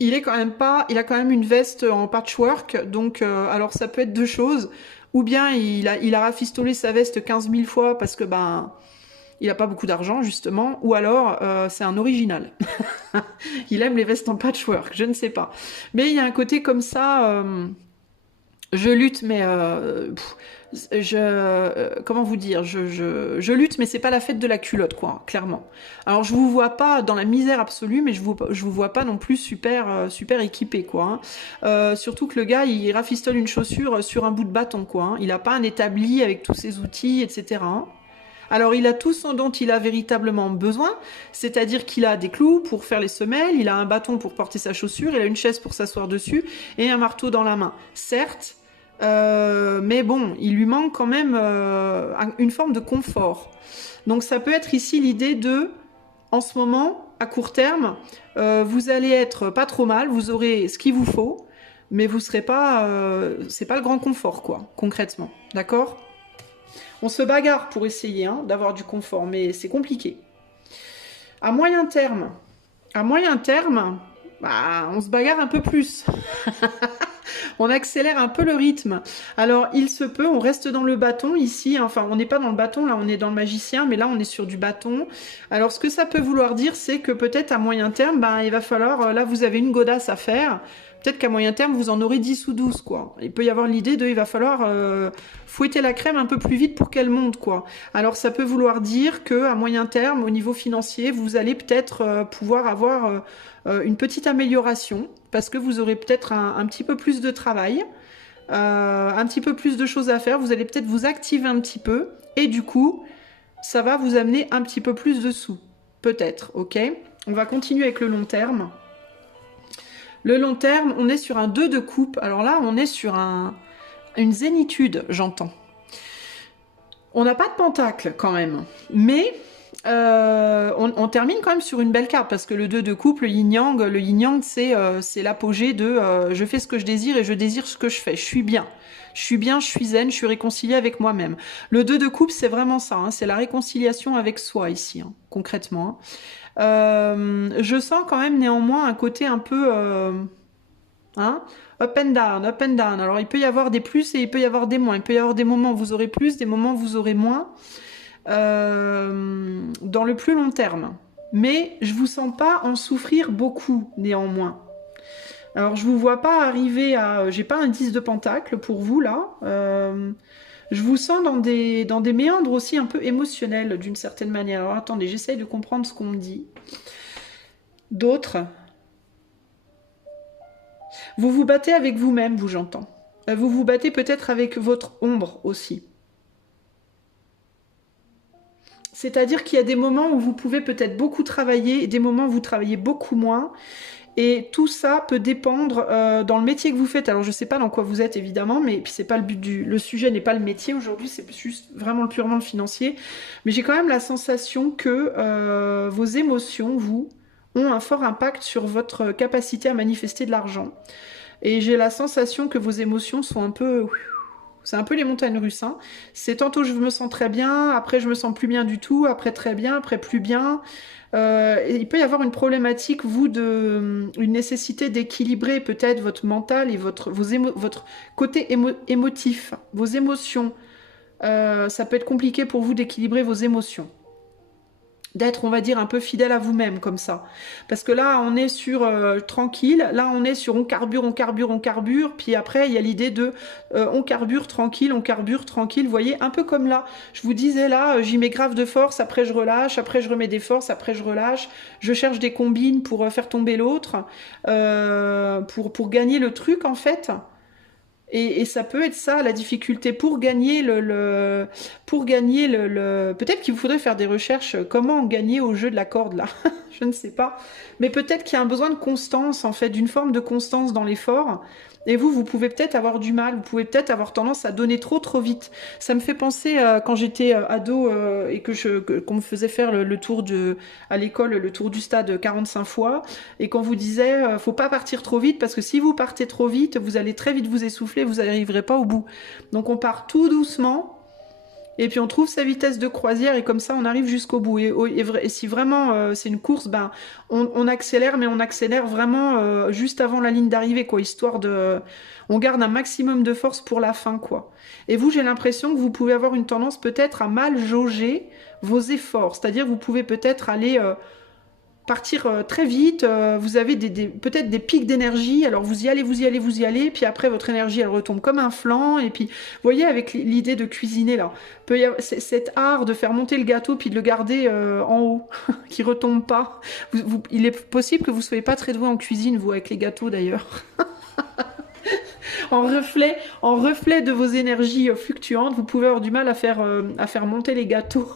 il a quand même une veste en patchwork, donc alors ça peut être deux choses, ou bien il a rafistolé sa veste 15 000 fois, parce que, il n'a pas beaucoup d'argent justement, ou alors c'est un original. Il aime les vestes en patchwork, je ne sais pas. Mais il y a un côté comme ça, je lutte, mais comment vous dire, je lutte, mais c'est pas la fête de la culotte, quoi, clairement. Alors je vous vois pas dans la misère absolue, mais je vous vois pas non plus super équipé, quoi. Surtout que le gars, il rafistole une chaussure sur un bout de bâton, quoi. Hein. Il a pas un établi avec tous ses outils, etc. Alors il a tout ce dont il a véritablement besoin, c'est-à-dire qu'il a des clous pour faire les semelles, il a un bâton pour porter sa chaussure, il a une chaise pour s'asseoir dessus et un marteau dans la main. Certes, mais bon, il lui manque quand même une forme de confort. Donc ça peut être ici l'idée de, en ce moment, à court terme, vous allez être pas trop mal, vous aurez ce qu'il vous faut, mais vous serez pas, c'est pas le grand confort, quoi, concrètement, d'accord ? On se bagarre pour essayer hein, d'avoir du confort, mais c'est compliqué. À moyen terme, bah, on se bagarre un peu plus. On accélère un peu le rythme. Alors, il se peut, on reste dans le bâton ici. Enfin, on n'est pas dans le bâton, là, on est dans le magicien, mais là, on est sur du bâton. Alors, ce que ça peut vouloir dire, c'est que peut-être à moyen terme, ben, il va falloir... Là, vous avez une godasse à faire. Peut-être qu'à moyen terme, vous en aurez 10 ou 12, quoi. Il peut y avoir l'idée de... Il va falloir fouetter la crème un peu plus vite pour qu'elle monte, quoi. Alors, ça peut vouloir dire qu'à moyen terme, au niveau financier, vous allez peut-être pouvoir avoir... une petite amélioration parce que vous aurez peut-être un petit peu plus de travail, un petit peu plus de choses à faire, vous allez peut-être vous activer un petit peu et du coup ça va vous amener un petit peu plus de sous, peut-être, ok. On va continuer avec le long terme. Le long terme, on est sur un 2 de coupe, alors là on est sur une zénitude, j'entends. On n'a pas de pentacle quand même, mais... on termine quand même sur une belle carte parce que le 2 de coupe, le yin-yang c'est l'apogée de je fais ce que je désire et je désire ce que je fais, je suis bien, je suis zen, je suis réconciliée avec moi-même. Le 2 de coupe c'est vraiment ça, hein, c'est la réconciliation avec soi ici, hein, concrètement. Je sens quand même néanmoins un côté un peu hein, up and down, up and down. Alors il peut y avoir des plus et il peut y avoir des moins, il peut y avoir des moments où vous aurez plus, des moments où vous aurez moins. Dans le plus long terme. Mais je vous sens pas en souffrir beaucoup, néanmoins. Alors, je vous vois pas arriver à... J'ai pas un 10 de pentacle pour vous, là. Je vous sens dans des méandres aussi un peu émotionnels, d'une certaine manière. Alors, attendez, j'essaye de comprendre ce qu'on me dit. D'autres. Vous vous battez avec vous-même, vous, j'entends. Vous vous battez peut-être avec votre ombre aussi. C'est-à-dire qu'il y a des moments où vous pouvez peut-être beaucoup travailler et des moments où vous travaillez beaucoup moins. Et tout ça peut dépendre dans le métier que vous faites. Alors je ne sais pas dans quoi vous êtes évidemment, mais puis c'est pas le but le sujet n'est pas le métier aujourd'hui, c'est juste vraiment purement le financier. Mais j'ai quand même la sensation que vos émotions, vous, ont un fort impact sur votre capacité à manifester de l'argent. Et j'ai la sensation que vos émotions sont un peu... C'est un peu les montagnes russes. Hein. C'est tantôt je me sens très bien, après je me sens plus bien du tout, après très bien, après plus bien. Et il peut y avoir une problématique, vous, une nécessité d'équilibrer peut-être votre mental et votre côté émotif, vos émotions. Ça peut être compliqué pour vous d'équilibrer vos émotions. D'être, on va dire, un peu fidèle à vous-même, comme ça. Parce que là, on est sur tranquille, là, on est sur on carbure, puis après, il y a l'idée de on carbure, tranquille, vous voyez, un peu comme là. Je vous disais, là, j'y mets grave de force, après je relâche, après je remets des forces, après je relâche, je cherche des combines pour faire tomber l'autre, pour gagner le truc, en fait. Et ça peut être ça, la difficulté pour gagner peut-être qu'il vous faudrait faire des recherches, comment gagner au jeu de la corde, là. Je ne sais pas. Mais peut-être qu'il y a un besoin de constance, en fait, d'une forme de constance dans l'effort. Et vous pouvez peut-être avoir du mal, vous pouvez peut-être avoir tendance à donner trop vite. Ça me fait penser quand j'étais ado et qu'on me faisait faire le tour à l'école, le tour du stade 45 fois, et qu'on vous disait, faut pas partir trop vite, parce que si vous partez trop vite, vous allez très vite vous essouffler, vous n'arriverez pas au bout. Donc on part tout doucement, Et puis on trouve sa vitesse de croisière et comme ça on arrive jusqu'au bout. Et si vraiment c'est une course, ben on accélère, mais on accélère vraiment juste avant la ligne d'arrivée, quoi, histoire de... On garde un maximum de force pour la fin, quoi. Et vous, j'ai l'impression que vous pouvez avoir une tendance peut-être à mal jauger vos efforts. C'est-à-dire vous pouvez peut-être aller... partir très vite, vous avez peut-être des pics d'énergie, alors vous y allez, vous y allez, vous y allez, puis après votre énergie elle retombe comme un flanc, et puis vous voyez avec l'idée de cuisiner là, peut y avoir cet art de faire monter le gâteau puis de le garder en haut, qui retombe pas. Il est possible que vous soyez pas très doué en cuisine, vous, avec les gâteaux d'ailleurs. En reflet de vos énergies fluctuantes, vous pouvez avoir du mal à faire monter les gâteaux.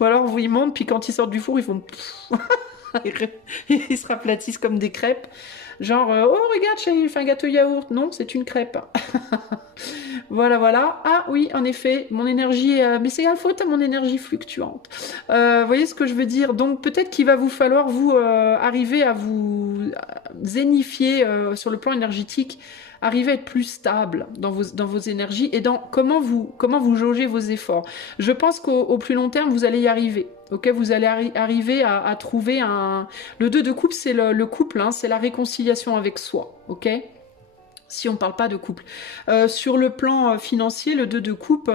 Ou alors vous y montent, puis quand ils sortent du four, ils font... ils se raplatissent comme des crêpes. Genre, oh regarde, j'ai fait un gâteau yaourt. Non, c'est une crêpe. Voilà, voilà. Ah oui, en effet, mon énergie... mais c'est la faute à mon énergie fluctuante. Vous voyez ce que je veux dire? Donc peut-être qu'il va vous falloir, vous, arriver à vous zénifier sur le plan énergétique, arriver à être plus stable dans vos énergies et dans comment vous jaugez vos efforts. Je pense qu'au plus long terme, vous allez y arriver. Ok, vous allez arriver à trouver un... Le 2 de coupe, c'est le couple, hein, c'est la réconciliation avec soi. Ok, si on ne parle pas de couple. Sur le plan financier, le 2 de coupe,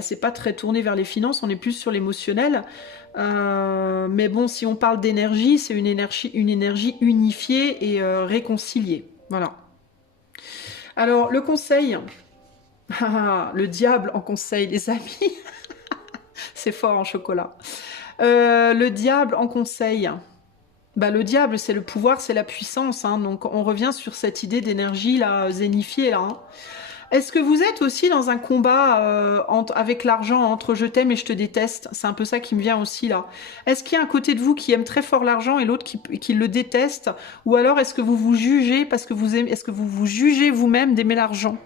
c'est pas très tourné vers les finances, on est plus sur l'émotionnel. Mais bon, si on parle d'énergie, c'est une énergie unifiée et réconciliée. Voilà. Alors, le conseil, le diable en conseil, les amis, c'est fort en chocolat. Le diable en conseil, le diable, c'est le pouvoir, c'est la puissance, hein, donc on revient sur cette idée d'énergie là, zénifiée là. Hein. Est-ce que vous êtes aussi dans un combat avec l'argent entre je t'aime et je te déteste? C'est un peu ça qui me vient aussi là. Est-ce qu'il y a un côté de vous qui aime très fort l'argent et l'autre qui le déteste? Ou alors est-ce que vous vous jugez parce que vous aimez, est-ce que vous vous jugez vous-même d'aimer l'argent?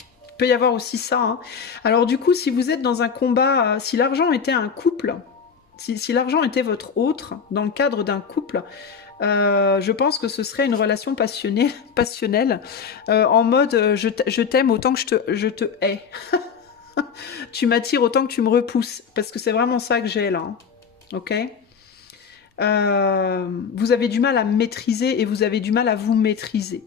Il peut y avoir aussi ça. Hein. Alors du coup, si vous êtes dans un combat, si l'argent était un couple, si l'argent était votre autre, dans le cadre d'un couple, je pense que ce serait une relation passionnelle, en mode je t'aime autant que je te hais. Tu m'attires autant que tu me repousses, parce que c'est vraiment ça que j'ai là. Hein. Ok, vous avez du mal à maîtriser et vous avez du mal à vous maîtriser.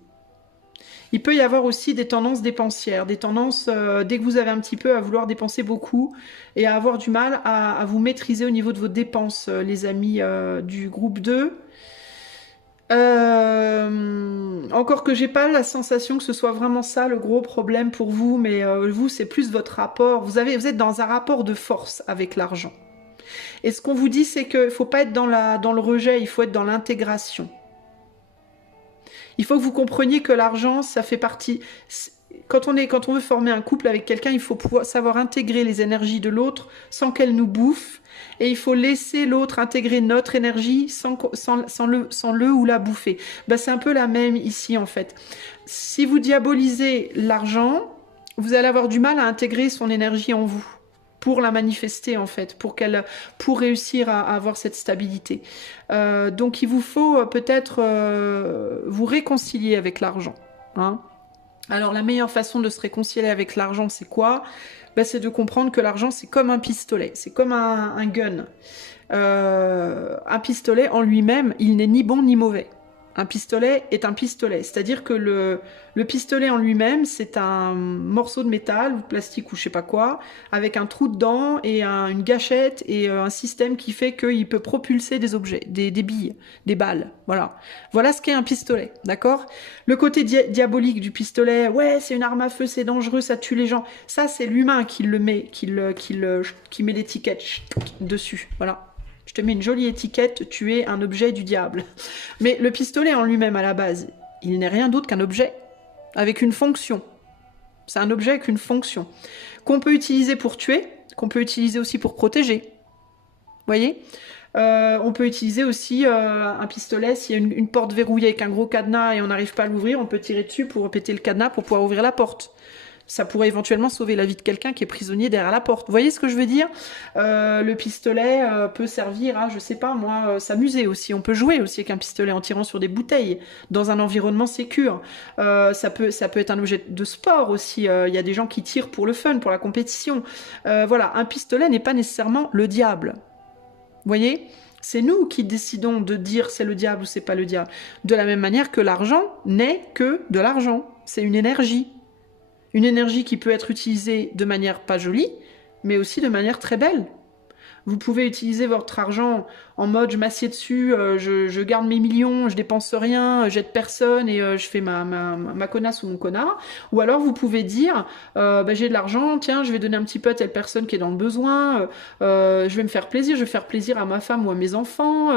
Il peut y avoir aussi des tendances dépensières, des tendances, dès que vous avez un petit peu à vouloir dépenser beaucoup et à avoir du mal à vous maîtriser au niveau de vos dépenses, les amis du groupe 2. Encore que j'ai pas la sensation que ce soit vraiment ça le gros problème pour vous, mais vous, c'est plus votre rapport. Vous êtes dans un rapport de force avec l'argent. Et ce qu'on vous dit, c'est qu'il ne faut pas être dans le rejet, il faut être dans l'intégration. Il faut que vous compreniez que l'argent, ça fait partie... Quand on veut former un couple avec quelqu'un, il faut pouvoir savoir intégrer les énergies de l'autre sans qu'elle nous bouffe. Et il faut laisser l'autre intégrer notre énergie sans le ou la bouffer. C'est un peu la même ici, en fait. Si vous diabolisez l'argent, vous allez avoir du mal à intégrer son énergie en vous. Pour la manifester en fait, pour réussir à avoir cette stabilité. Donc il vous faut peut-être vous réconcilier avec l'argent. Hein. Alors la meilleure façon de se réconcilier avec l'argent, c'est quoi? C'est de comprendre que l'argent c'est comme un pistolet, c'est comme un gun. Un pistolet en lui-même, il n'est ni bon ni mauvais. Un pistolet est un pistolet, c'est-à-dire que le pistolet en lui-même, c'est un morceau de métal ou de plastique ou je sais pas quoi, avec un trou dedans et une gâchette et un système qui fait qu'il peut propulser des objets, des billes, des balles, voilà. Voilà ce qu'est un pistolet, d'accord? Le côté diabolique du pistolet, ouais, c'est une arme à feu, c'est dangereux, ça tue les gens, ça c'est l'humain qui le met, qui met l'étiquette dessus, voilà. Je te mets une jolie étiquette, tu es un objet du diable. Mais le pistolet en lui-même, à la base, il n'est rien d'autre qu'un objet, avec une fonction. C'est un objet avec une fonction. Qu'on peut utiliser pour tuer, qu'on peut utiliser aussi pour protéger. Vous voyez ? On peut utiliser aussi un pistolet, s'il y a une porte verrouillée avec un gros cadenas et on n'arrive pas à l'ouvrir, on peut tirer dessus pour péter le cadenas pour pouvoir ouvrir la porte. Ça pourrait éventuellement sauver la vie de quelqu'un qui est prisonnier derrière la porte. Vous voyez ce que je veux dire? Le pistolet peut servir à, je sais pas moi, s'amuser aussi. On peut jouer aussi avec un pistolet en tirant sur des bouteilles dans un environnement sécure. Ça peut être un objet de sport aussi. Il y a des gens qui tirent pour le fun, pour la compétition. Voilà, un pistolet n'est pas nécessairement le diable. Vous voyez? C'est nous qui décidons de dire c'est le diable ou c'est pas le diable. De la même manière que l'argent n'est que de l'argent. C'est une énergie. Une énergie qui peut être utilisée de manière pas jolie, mais aussi de manière très belle. Vous pouvez utiliser votre argent en mode je m'assieds dessus, je garde mes millions, je dépense rien, j'aide personne et je fais ma connasse ou mon connard. Ou alors vous pouvez dire j'ai de l'argent, tiens, je vais donner un petit peu à telle personne qui est dans le besoin, je vais me faire plaisir, je vais faire plaisir à ma femme ou à mes enfants,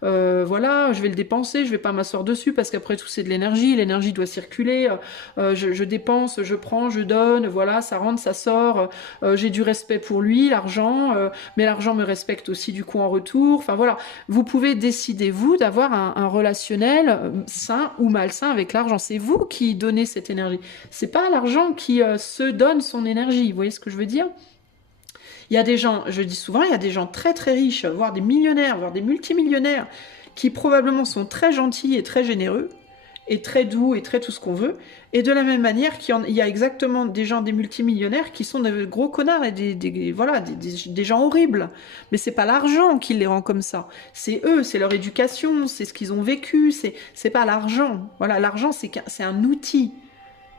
voilà, je vais le dépenser, je vais pas m'asseoir dessus parce qu'après tout c'est de l'énergie doit circuler, je dépense, je prends, je donne, voilà, ça rentre, ça sort, j'ai du respect pour lui, l'argent, mais l'argent me respecte aussi du coup en retour. Enfin voilà, vous pouvez décider vous d'avoir un relationnel sain ou malsain avec l'argent. C'est vous qui donnez cette énergie. C'est pas l'argent qui se donne son énergie. Vous voyez ce que je veux dire? Il y a des gens, je dis souvent, il y a des gens très très riches, voire des millionnaires, voire des multimillionnaires, qui probablement sont très gentils et très généreux, et très doux et très tout ce qu'on veut. Et de la même manière il y a exactement des gens, des multimillionnaires qui sont des gros connards et des gens horribles. Mais c'est pas l'argent qui les rend comme ça. C'est eux, c'est leur éducation, c'est ce qu'ils ont vécu, c'est pas l'argent. Voilà, l'argent c'est un outil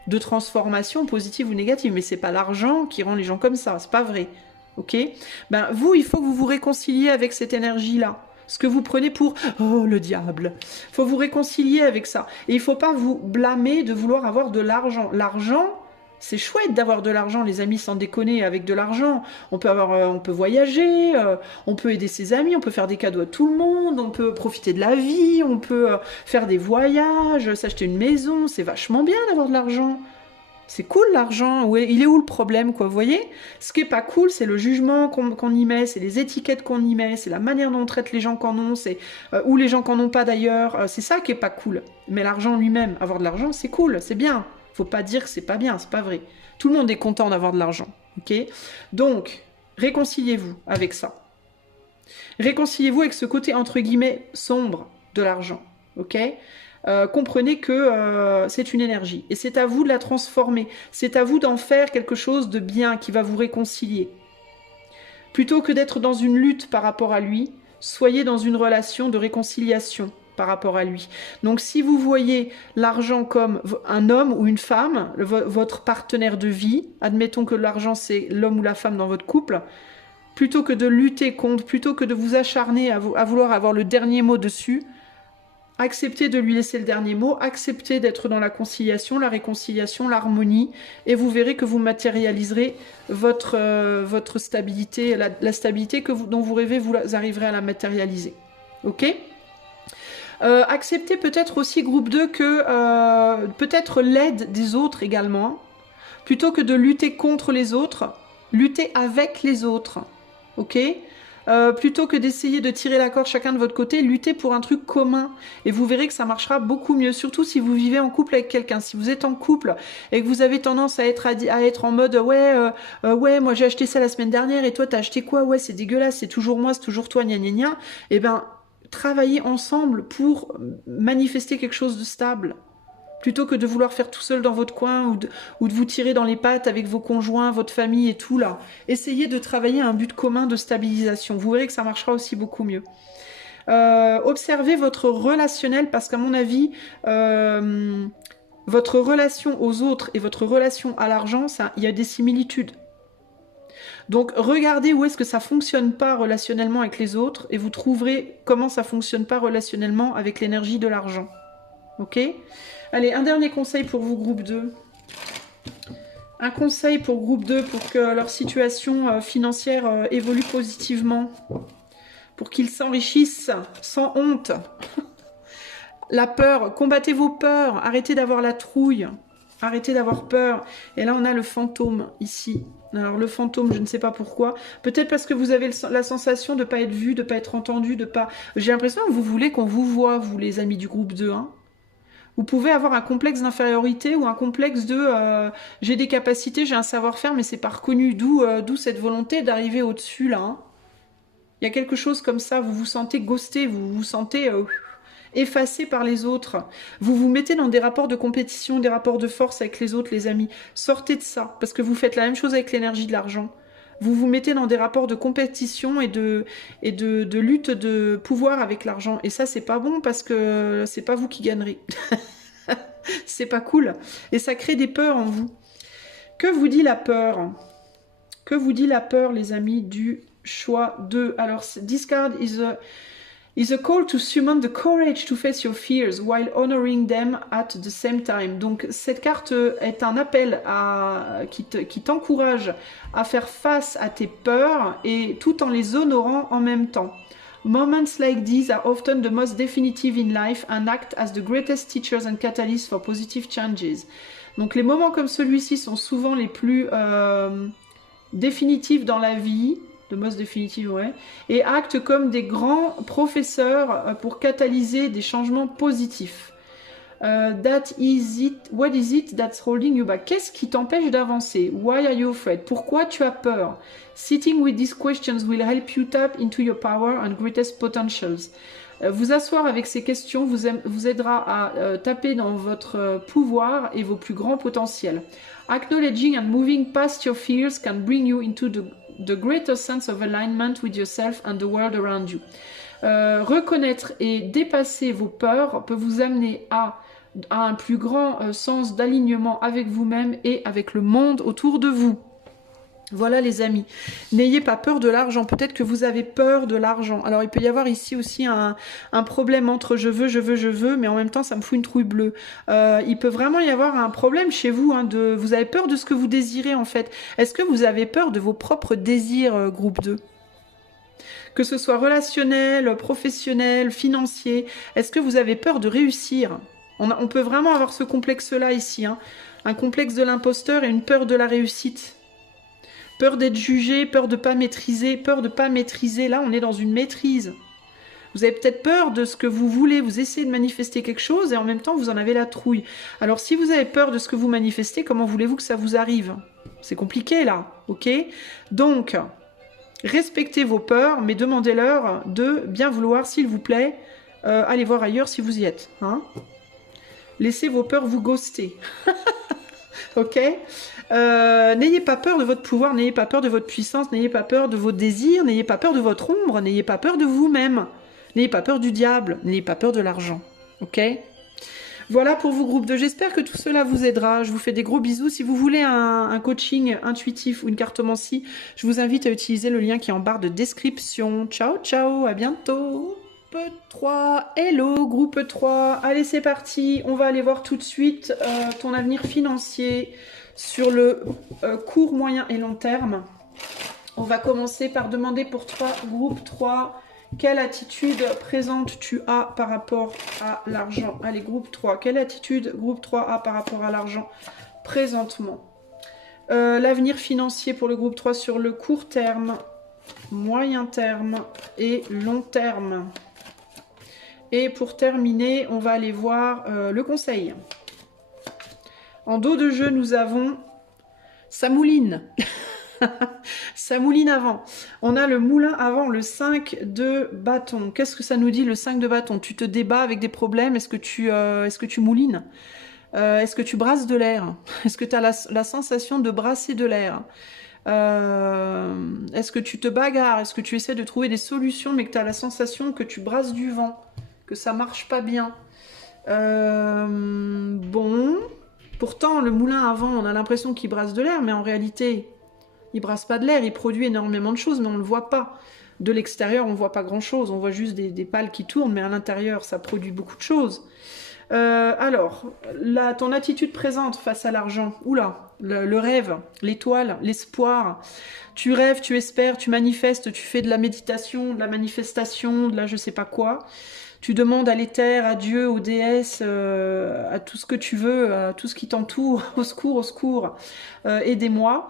de transformation positive ou négative, mais c'est pas l'argent qui rend les gens comme ça, c'est pas vrai. Ok? Ben vous, il faut que vous vous réconciliez avec cette énergie-là. Ce que vous prenez pour « oh, le diable ». Il faut vous réconcilier avec ça. Et il ne faut pas vous blâmer de vouloir avoir de l'argent. L'argent, c'est chouette d'avoir de l'argent, les amis, sans déconner, avec de l'argent. On peut voyager, on peut aider ses amis, on peut faire des cadeaux à tout le monde, on peut profiter de la vie, on peut faire des voyages, s'acheter une maison. C'est vachement bien d'avoir de l'argent. C'est cool l'argent, ouais, il est où le problème, quoi, vous voyez? Ce qui est pas cool, c'est le jugement qu'on y met, c'est les étiquettes qu'on y met, c'est la manière dont on traite les gens qu'en ont, ou les gens qu'en ont pas d'ailleurs, c'est ça qui est pas cool. Mais l'argent lui-même, avoir de l'argent, c'est cool, c'est bien. Faut pas dire que c'est pas bien, c'est pas vrai. Tout le monde est content d'avoir de l'argent, ok? Donc, réconciliez-vous avec ça. Réconciliez-vous avec ce côté, entre guillemets, sombre de l'argent, ok? Comprenez que c'est une énergie et c'est à vous de la transformer, c'est à vous d'en faire quelque chose de bien qui va vous réconcilier. Plutôt que d'être dans une lutte par rapport à lui, soyez dans une relation de réconciliation par rapport à lui. Donc si vous voyez l'argent comme un homme ou une femme, votre partenaire de vie, admettons que l'argent c'est l'homme ou la femme dans votre couple, plutôt que de lutter contre, plutôt que de vous acharner à vouloir avoir le dernier mot dessus, acceptez de lui laisser le dernier mot, acceptez d'être dans la conciliation, la réconciliation, l'harmonie, et vous verrez que vous matérialiserez votre stabilité, la stabilité dont vous rêvez, vous arriverez à la matérialiser. Ok ? Acceptez peut-être aussi, groupe 2, que peut-être l'aide des autres également, plutôt que de lutter contre les autres, lutter avec les autres. Ok ? Plutôt que d'essayer de tirer la corde chacun de votre côté, luttez pour un truc commun. Et vous verrez que ça marchera beaucoup mieux, surtout si vous vivez en couple avec quelqu'un. Si vous êtes en couple et que vous avez tendance à être en mode « ouais, moi j'ai acheté ça la semaine dernière et toi t'as acheté quoi? Ouais, c'est dégueulasse, c'est toujours moi, c'est toujours toi, gna gna gna. » Eh ben, travaillez ensemble pour manifester quelque chose de stable. Plutôt que de vouloir faire tout seul dans votre coin ou de vous tirer dans les pattes avec vos conjoints, votre famille et tout là. Essayez de travailler à un but commun de stabilisation. Vous verrez que ça marchera aussi beaucoup mieux. Observez votre relationnel parce qu'à mon avis, votre relation aux autres et votre relation à l'argent, il y a des similitudes. Donc regardez où est-ce que ça fonctionne pas relationnellement avec les autres et vous trouverez comment ça fonctionne pas relationnellement avec l'énergie de l'argent. Ok ? Allez, un dernier conseil pour vous, groupe 2. Un conseil pour groupe 2 pour que leur situation financière évolue positivement. Pour qu'ils s'enrichissent sans honte. La peur, combattez vos peurs. Arrêtez d'avoir la trouille. Arrêtez d'avoir peur. Et là, on a le fantôme ici. Alors, le fantôme, je ne sais pas pourquoi. Peut-être parce que vous avez la sensation de ne pas être vu, de ne pas être entendu, de pas... J'ai l'impression que vous voulez qu'on vous voit, vous, les amis du groupe 2, hein. Vous pouvez avoir un complexe d'infériorité ou un complexe de j'ai des capacités, j'ai un savoir-faire, mais c'est pas reconnu. D'où cette volonté d'arriver au-dessus là. Hein. Il y a quelque chose comme ça, vous vous sentez ghosté, vous vous sentez effacé par les autres. Vous vous mettez dans des rapports de compétition, des rapports de force avec les autres, les amis. Sortez de ça, parce que vous faites la même chose avec l'énergie de l'argent. Vous vous mettez dans des rapports de compétition et de lutte de pouvoir avec l'argent. Et ça, c'est pas bon parce que c'est pas vous qui gagnerez. C'est pas cool. Et ça crée des peurs en vous. Que vous dit la peur? Que vous dit la peur, les amis, du choix de... Alors, this card is a call to summon the courage to face your fears while honoring them at the same time. Donc, cette carte est un appel qui t'encourage à faire face à tes peurs et tout en les honorant en même temps. Moments like these are often the most definitive in life and act as the greatest teachers and catalysts for positive changes. Donc, les moments comme celui-ci sont souvent les plus définitifs dans la vie, de most définitive, ouais, et actent comme des grands professeurs pour catalyser des changements positifs. What is it that's holding you back? Qu'est-ce qui t'empêche d'avancer? Why are you afraid? Pourquoi tu as peur? Sitting with these questions will help you tap into your power and greatest potentials. Vous asseoir avec ces questions vous aidera à taper dans votre pouvoir et vos plus grands potentiels. Acknowledging and moving past your fears can bring you into the greater sense of alignment with yourself and the world around you. Reconnaître et dépasser vos peurs peut vous amener à un plus grand sens d'alignement avec vous-même et avec le monde autour de vous. Voilà les amis, n'ayez pas peur de l'argent, peut-être que vous avez peur de l'argent. Alors il peut y avoir ici aussi un problème entre je veux, mais en même temps ça me fout une trouille bleue. Il peut vraiment y avoir un problème chez vous, hein, vous avez peur de ce que vous désirez en fait. Est-ce que vous avez peur de vos propres désirs, groupe 2 ? Que ce soit relationnel, professionnel, financier, est-ce que vous avez peur de réussir ? On peut vraiment avoir ce complexe-là ici, hein, un complexe de l'imposteur et une peur de la réussite. Peur d'être jugé, peur de pas maîtriser, peur de pas maîtriser. Là, on est dans une maîtrise. Vous avez peut-être peur de ce que vous voulez, vous essayez de manifester quelque chose et en même temps, vous en avez la trouille. Alors, si vous avez peur de ce que vous manifestez, comment voulez-vous que ça vous arrive? C'est compliqué, là, ok? Donc, respectez vos peurs, mais demandez-leur de bien vouloir, s'il vous plaît, aller voir ailleurs si vous y êtes. Hein? Laissez vos peurs vous ghoster. Ok? N'ayez pas peur de votre pouvoir, n'ayez pas peur de votre puissance, n'ayez pas peur de vos désirs, n'ayez pas peur de votre ombre, n'ayez pas peur de vous-même, n'ayez pas peur du diable, n'ayez pas peur de l'argent. Ok? Voilà pour vous, groupe 2. J'espère que tout cela vous aidera. Je vous fais des gros bisous. Si vous voulez un coaching intuitif ou une cartomancie, je vous invite à utiliser le lien qui est en barre de description. Ciao, ciao, à bientôt. Groupe 3, hello, groupe 3. Allez, c'est parti. On va aller voir tout de suite ton avenir financier sur le court, moyen et long terme. On va commencer par demander pour toi, groupe 3, quelle attitude présente tu as par rapport à l'argent? Allez, groupe 3, quelle attitude groupe 3 a par rapport à l'argent présentement? L'avenir financier pour le groupe 3 sur le court terme, moyen terme et long terme. Et pour terminer, on va aller voir le conseil. En dos de jeu, nous avons ça mouline. Ça mouline avant. On a le moulin avant, le 5 de bâton. Qu'est-ce que ça nous dit, le 5 de bâton? Tu te débats avec des problèmes. Est-ce que tu moulines? Est-ce que tu brasses de l'air? Est-ce que tu as la sensation de brasser de l'air? Est-ce que tu te bagarres? Est-ce que tu essaies de trouver des solutions, mais que tu as la sensation que tu brasses du vent, que ça marche pas bien? Bon... Pourtant, le moulin à vent, on a l'impression qu'il brasse de l'air, mais en réalité, il brasse pas de l'air, il produit énormément de choses, mais on ne le voit pas. De l'extérieur, on ne voit pas grand-chose, on voit juste des pales qui tournent, mais à l'intérieur, ça produit beaucoup de choses. Alors, ton attitude présente face à l'argent, oula, le rêve, l'étoile, l'espoir. Tu rêves, tu espères, tu manifestes, tu fais de la méditation, de la manifestation, de la je sais pas quoi. Tu demandes à l'éther, à Dieu, aux déesses, à tout ce que tu veux, à tout ce qui t'entoure, au secours, aidez-moi.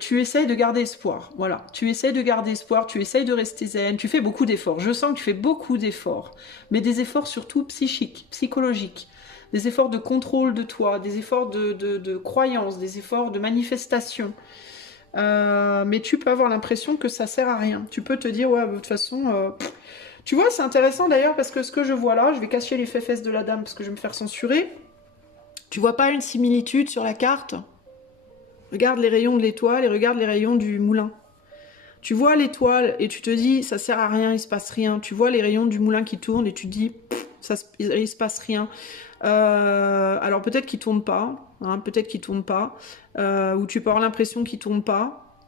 tu essayes de garder espoir. Voilà, tu essayes de garder espoir, tu essayes de rester zen, tu fais beaucoup d'efforts. Je sens que tu fais beaucoup d'efforts, mais des efforts surtout psychiques, psychologiques. Des efforts de contrôle de toi, des efforts de croyance, des efforts de manifestation. Mais tu peux avoir l'impression que ça sert à rien. Tu peux te dire, ouais, de toute façon... Tu vois, c'est intéressant d'ailleurs parce que ce que je vois là, je vais cacher les fesses de la dame parce que je vais me faire censurer. Tu vois pas une similitude sur la carte? Regarde les rayons de l'étoile et regarde les rayons du moulin. Tu vois l'étoile et tu te dis, ça sert à rien, il se passe rien. Tu vois les rayons du moulin qui tournent et tu te dis, il se passe rien. Alors peut-être qu'ils tournent pas, hein, peut-être qu'ils tournent pas, ou tu peux avoir l'impression qu'ils tournent pas.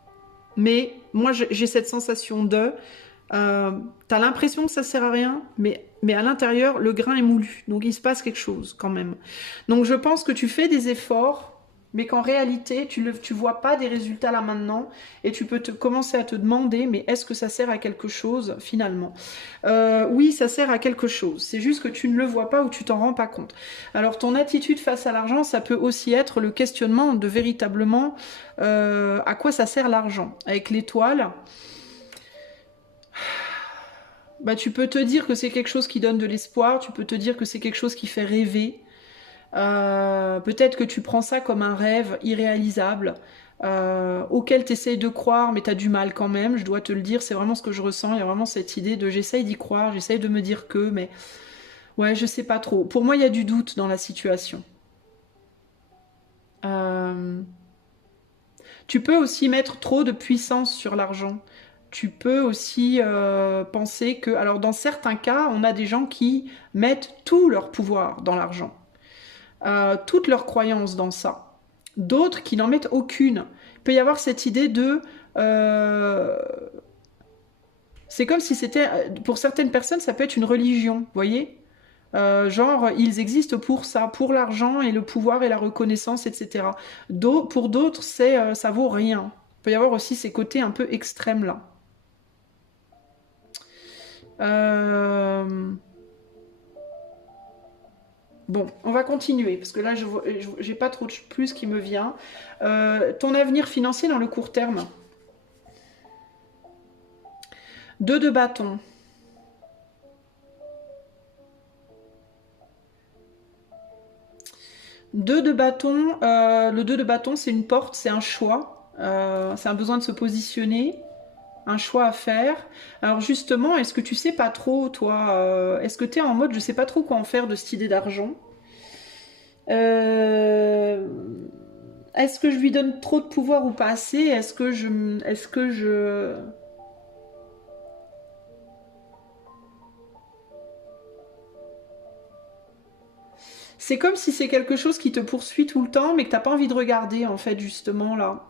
Mais moi j'ai cette sensation de, t'as l'impression que ça sert à rien, mais à l'intérieur le grain est moulu, donc il se passe quelque chose quand même. Donc je pense que tu fais des efforts, mais qu'en réalité, tu vois pas des résultats là maintenant, et tu peux commencer à te demander, mais est-ce que ça sert à quelque chose finalement? Oui, ça sert à quelque chose, c'est juste que tu ne le vois pas ou tu t'en rends pas compte. Alors ton attitude face à l'argent, ça peut aussi être le questionnement de véritablement à quoi ça sert l'argent. Avec l'étoile, bah, tu peux te dire que c'est quelque chose qui donne de l'espoir, tu peux te dire que c'est quelque chose qui fait rêver. Peut-être que tu prends ça comme un rêve irréalisable auquel tu essayes de croire, mais tu as du mal quand même, je dois te le dire, c'est vraiment ce que je ressens, il y a vraiment cette idée de j'essaye d'y croire, j'essaye de me dire que, mais ouais, je sais pas trop. Pour moi, il y a du doute dans la situation. Euh, Tu peux aussi mettre trop de puissance sur l'argent. Tu peux aussi penser que, alors dans certains cas, on a des gens qui mettent tout leur pouvoir dans l'argent. Toute leur croyance dans ça. D'autres qui n'en mettent aucune. Il peut y avoir cette idée de... c'est comme si c'était... Pour certaines personnes, ça peut être une religion, vous voyez. Genre, ils existent pour ça, pour l'argent et le pouvoir et la reconnaissance, etc. Pour d'autres, ça vaut rien. Il peut y avoir aussi ces côtés un peu extrêmes là. Bon, on va continuer, parce que là, je j'ai pas trop de plus qui me vient. Ton avenir financier dans le court terme. 2 de bâton. Deux de bâton. Le 2 de bâton, c'est une porte, c'est un choix. C'est un besoin de se positionner. Un choix à faire. Alors justement, est-ce que tu sais pas trop, toi, est-ce que tu es en mode je sais pas trop quoi en faire de cette idée d'argent? Est-ce que je lui donne trop de pouvoir ou pas assez? Est-ce que je... C'est comme si c'est quelque chose qui te poursuit tout le temps, mais que t'as pas envie de regarder, en fait, justement, là.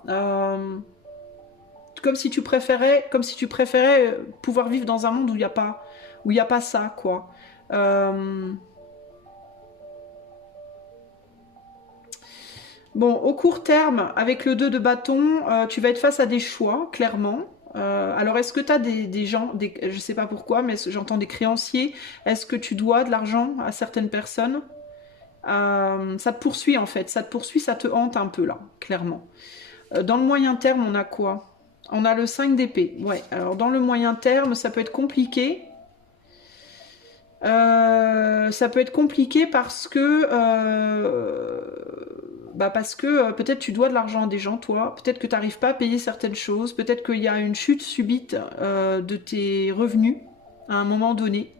Comme si tu préférais pouvoir vivre dans un monde où il y a pas ça, quoi. Bon, au court terme, avec le 2 de bâton, tu vas être face à des choix, clairement. Alors, est-ce que tu as des gens, je sais pas pourquoi, mais j'entends des créanciers. Est-ce que tu dois de l'argent à certaines personnes? Ça te poursuit en fait, ça te poursuit, ça te hante un peu là, clairement. Dans le moyen terme, on a quoi? On a le 5 d'épée. Ouais, alors dans le moyen terme, ça peut être compliqué. Ça peut être compliqué parce que peut-être tu dois de l'argent à des gens, toi. Peut-être que tu n'arrives pas à payer certaines choses. Peut-être qu'il y a une chute subite de tes revenus à un moment donné.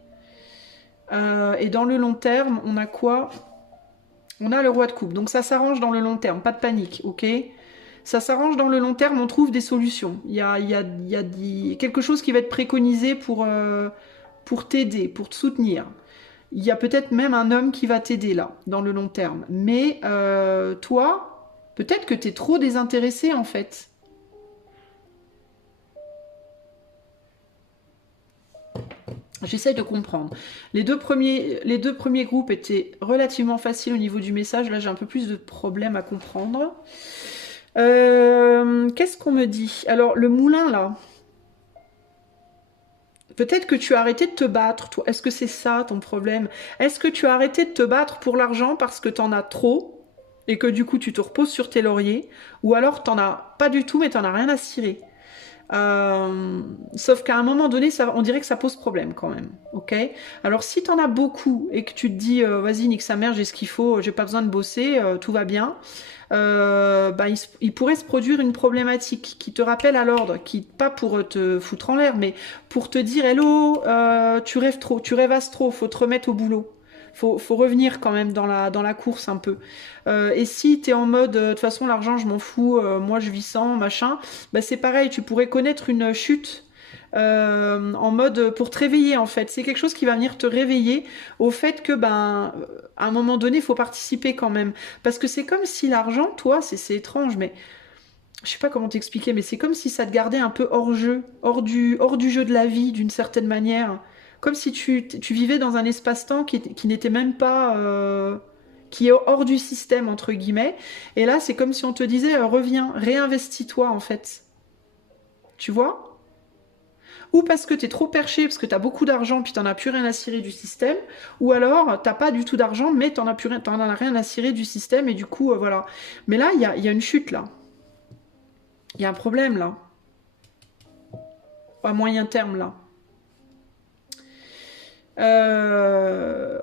Et dans le long terme, on a quoi? On a le roi de coupe. Donc ça s'arrange dans le long terme. Pas de panique, ok? Ça s'arrange dans le long terme, on trouve des solutions. Il y a quelque chose qui va être préconisé pour t'aider, pour te soutenir. Il y a peut-être même un homme qui va t'aider là, dans le long terme. Mais toi, peut-être que tu es trop désintéressé en fait. J'essaye de comprendre. Les deux premiers groupes étaient relativement faciles au niveau du message. Là, j'ai un peu plus de problèmes à comprendre. Qu'est-ce qu'on me dit? Alors, le moulin, là. Peut-être que tu as arrêté de te battre, toi. Est-ce que c'est ça ton problème? Est-ce que tu as arrêté de te battre pour l'argent parce que tu en as trop? et que du coup tu te reposes sur tes lauriers, ou alors t'en as pas du tout mais t'en as rien à cirer. Sauf qu'à un moment donné, on dirait que ça pose problème quand même, ok? Alors si t'en as beaucoup et que tu te dis vas-y nique sa mère, j'ai ce qu'il faut, j'ai pas besoin de bosser, tout va bien, bah, il pourrait se produire une problématique qui te rappelle à l'ordre, qui pas pour te foutre en l'air, mais pour te dire hello, tu rêves trop, tu rêvasses trop, faut te remettre au boulot. Faut revenir quand même dans la course un peu. Et si t'es en mode, de toute façon l'argent je m'en fous, moi je vis sans, machin, bah c'est pareil, tu pourrais connaître une chute en mode pour te réveiller en fait. C'est quelque chose qui va venir te réveiller au fait que ben à un moment donné il faut participer quand même. Parce que c'est comme si l'argent, toi, c'est étrange, mais je sais pas comment t'expliquer, mais c'est comme si ça te gardait un peu hors jeu, hors du jeu de la vie d'une certaine manière. Comme si tu vivais dans un espace-temps qui n'était même pas... qui est hors du système, entre guillemets. Et là, c'est comme si on te disait, reviens, réinvestis-toi, en fait. Tu vois? Ou parce que t'es trop perché, parce que t'as beaucoup d'argent, puis t'en as plus rien à cirer du système. Ou alors, t'as pas du tout d'argent, mais t'en as rien à cirer du système, et du coup, voilà. Mais là, il y a une chute, là. Il y a un problème, là. À moyen terme, là.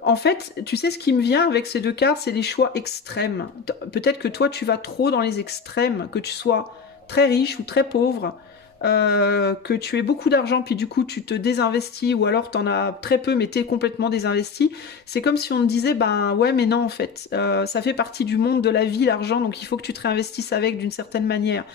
En fait, tu sais ce qui me vient avec ces deux cartes, c'est des choix extrêmes. Peut-être que toi, tu vas trop dans les extrêmes, que tu sois très riche ou très pauvre, que tu aies beaucoup d'argent, puis du coup, tu te désinvestis, ou alors tu en as très peu, mais tu es complètement désinvesti. C'est comme si on te disait, ben ouais, mais non, en fait, ça fait partie du monde de la vie, l'argent, donc il faut que tu te réinvestisses avec d'une certaine manière.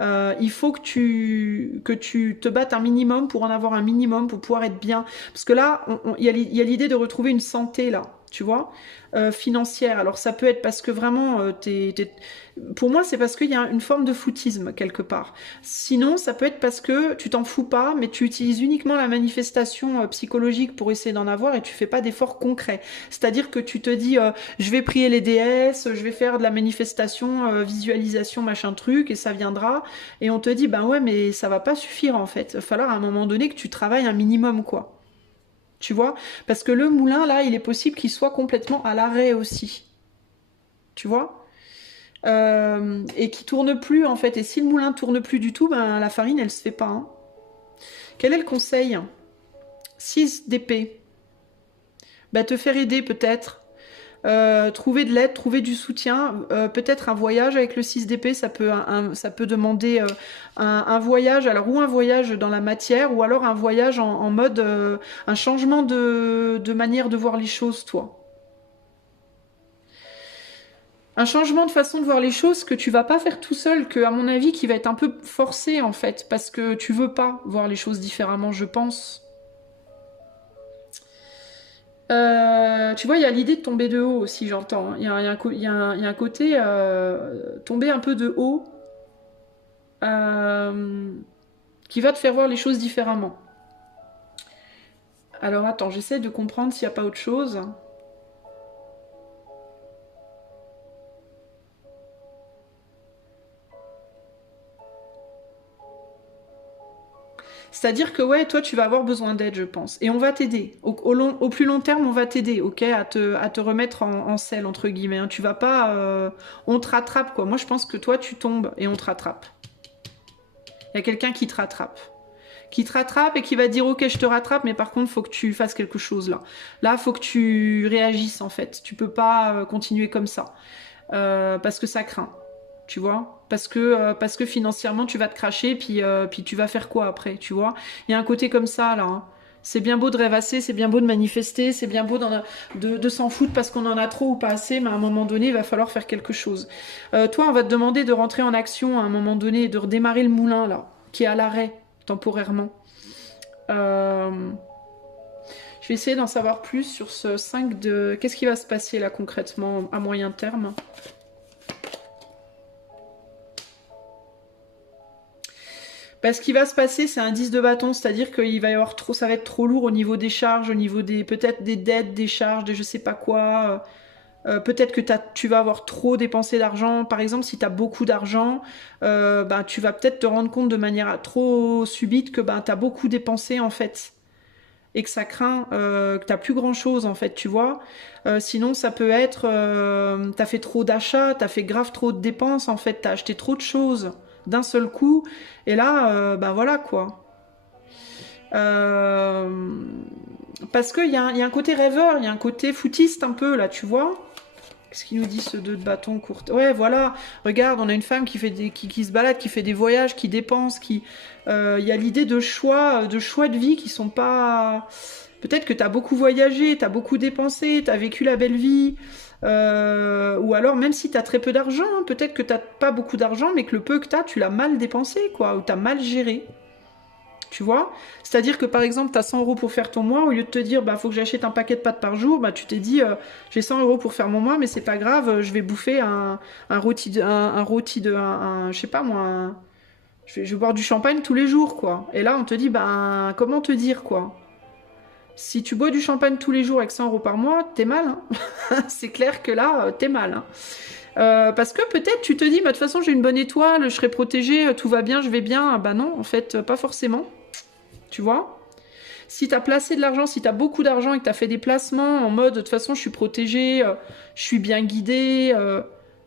Il faut que tu te battes un minimum pour en avoir un minimum, pour pouvoir être bien. Parce que là, il y a l'idée de retrouver une santé, là, tu vois, financière. Alors ça peut être parce que vraiment, pour moi, c'est parce qu'il y a une forme de foutisme, quelque part. Sinon, ça peut être parce que tu t'en fous pas, mais tu utilises uniquement la manifestation psychologique pour essayer d'en avoir et tu fais pas d'efforts concrets. C'est-à-dire que tu te dis, je vais prier les déesses, je vais faire de la manifestation, visualisation, machin truc, et ça viendra. Et on te dit, ben ouais, mais ça va pas suffire en fait. Il va falloir à un moment donné que tu travailles un minimum, quoi. Tu vois? Parce que le moulin, là, il est possible qu'il soit complètement à l'arrêt aussi. Tu vois? Et qui tourne plus en fait. Et si le moulin tourne plus du tout, ben la farine, elle se fait pas. Hein. Quel est le conseil? 6 d'épée. Ben, te faire aider peut-être. Trouver de l'aide, trouver du soutien, peut-être un voyage avec le 6 d'épée, ça peut demander un voyage, alors ou un voyage dans la matière, ou alors un voyage en mode, un changement de manière de voir les choses, toi. Un changement de façon de voir les choses que tu vas pas faire tout seul, que à mon avis qui va être un peu forcé en fait, parce que tu veux pas voir les choses différemment, je pense. Tu vois, il y a l'idée de tomber de haut aussi, j'entends. Il y a un côté tomber un peu de haut euh, qui va te faire voir les choses différemment. Alors attends, j'essaie de comprendre s'il n'y a pas autre chose. C'est-à-dire que ouais, toi tu vas avoir besoin d'aide, je pense. Et on va t'aider. Au plus long terme, on va t'aider, ok, à te remettre en selle, entre guillemets. Hein. Tu vas pas... on te rattrape, quoi. Moi, je pense que toi, tu tombes et on te rattrape. Il y a quelqu'un qui te rattrape. Qui te rattrape et qui va dire ok, je te rattrape, mais par contre, faut que tu fasses quelque chose là. Là, faut que tu réagisses, en fait. Tu peux pas continuer comme ça. Parce que ça craint. Tu vois, parce que financièrement tu vas te cracher, puis tu vas faire quoi après, tu vois. Il y a un côté comme ça là. Hein. C'est bien beau de rêvasser, c'est bien beau de manifester, c'est bien beau de s'en foutre parce qu'on en a trop ou pas assez, mais à un moment donné, il va falloir faire quelque chose. Toi, on va te demander de rentrer en action à un moment donné et de redémarrer le moulin là, qui est à l'arrêt temporairement. Je vais essayer d'en savoir plus sur ce 5 de... Qu'est-ce qui va se passer là concrètement à moyen terme ? Bah, ce qui va se passer, c'est un 10 de bâton, c'est-à-dire qu'il va y avoir trop, ça va être trop lourd au niveau des charges, au niveau des peut-être des dettes, des charges, des je sais pas quoi. Peut-être que tu vas avoir trop dépensé d'argent. Par exemple, si tu as beaucoup d'argent, ben, tu vas peut-être te rendre compte de manière trop subite que ben, tu as beaucoup dépensé en fait. et que ça craint, que t'as plus grand chose en fait, tu vois. Sinon ça peut être, t'as fait trop d'achats, t'as fait grave trop de dépenses en fait, t'as acheté trop de choses d'un seul coup, et là, bah voilà quoi. Parce qu'il y a un côté rêveur, il y a un côté footiste un peu là, tu vois. Qu'est-ce qu'il nous dit ce 2 de bâton court? Ouais, voilà. Regarde, on a une femme qui fait qui se balade, qui fait des voyages, qui dépense, qui. Il y a l'idée de choix de vie qui sont pas. Peut-être que t'as beaucoup voyagé, t'as beaucoup dépensé, t'as vécu la belle vie. Ou alors, même si t'as très peu d'argent, hein, peut-être que t'as pas beaucoup d'argent, mais que le peu que t'as, tu l'as mal dépensé, quoi, ou t'as mal géré. Tu vois? C'est-à-dire que par exemple, tu as 100 € pour faire ton mois, au lieu de te dire, bah, faut que j'achète un paquet de pâtes par jour, bah, tu t'es dit, j'ai 100 € pour faire mon mois, mais c'est pas grave, je vais bouffer un rôti, je sais pas moi, je vais boire du champagne tous les jours, quoi. Et là, on te dit, ben, comment te dire, quoi? Si tu bois du champagne tous les jours avec 100 € par mois, t'es mal, hein. C'est clair que là, t'es mal, hein. Parce que peut-être tu te dis, bah, de toute façon, j'ai une bonne étoile, je serai protégée, tout va bien, je vais bien. Bah non, en fait, pas forcément. Tu vois? Si tu as placé de l'argent, si tu as beaucoup d'argent et que tu as fait des placements en mode de toute façon je suis protégée, je suis bien guidée,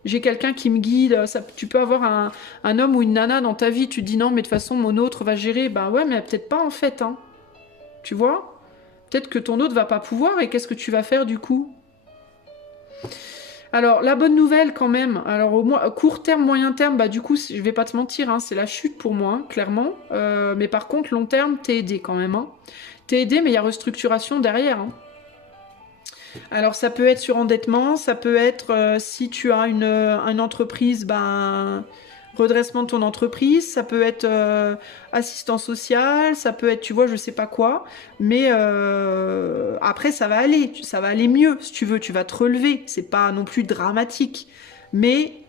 j'ai quelqu'un qui me guide, ça, tu peux avoir un homme ou une nana dans ta vie, tu te dis non mais de toute façon mon autre va gérer, bah ouais mais peut-être pas en fait, hein. Tu vois? Peut-être que ton autre va pas pouvoir et qu'est-ce que tu vas faire du coup? Alors, la bonne nouvelle quand même, alors au moins, court terme, moyen terme, bah du coup, je vais pas te mentir, hein, c'est la chute pour moi, hein, clairement. Mais par contre, long terme, t'es aidé quand même. Hein. T'es aidé, mais il y a restructuration derrière. Hein. Alors, ça peut être sur endettement, ça peut être si tu as une entreprise, ben, redressement de ton entreprise, ça peut être assistant social, ça peut être, tu vois, je sais pas quoi. Mais après, ça va aller mieux, si tu veux, tu vas te relever. C'est pas non plus dramatique. Mais,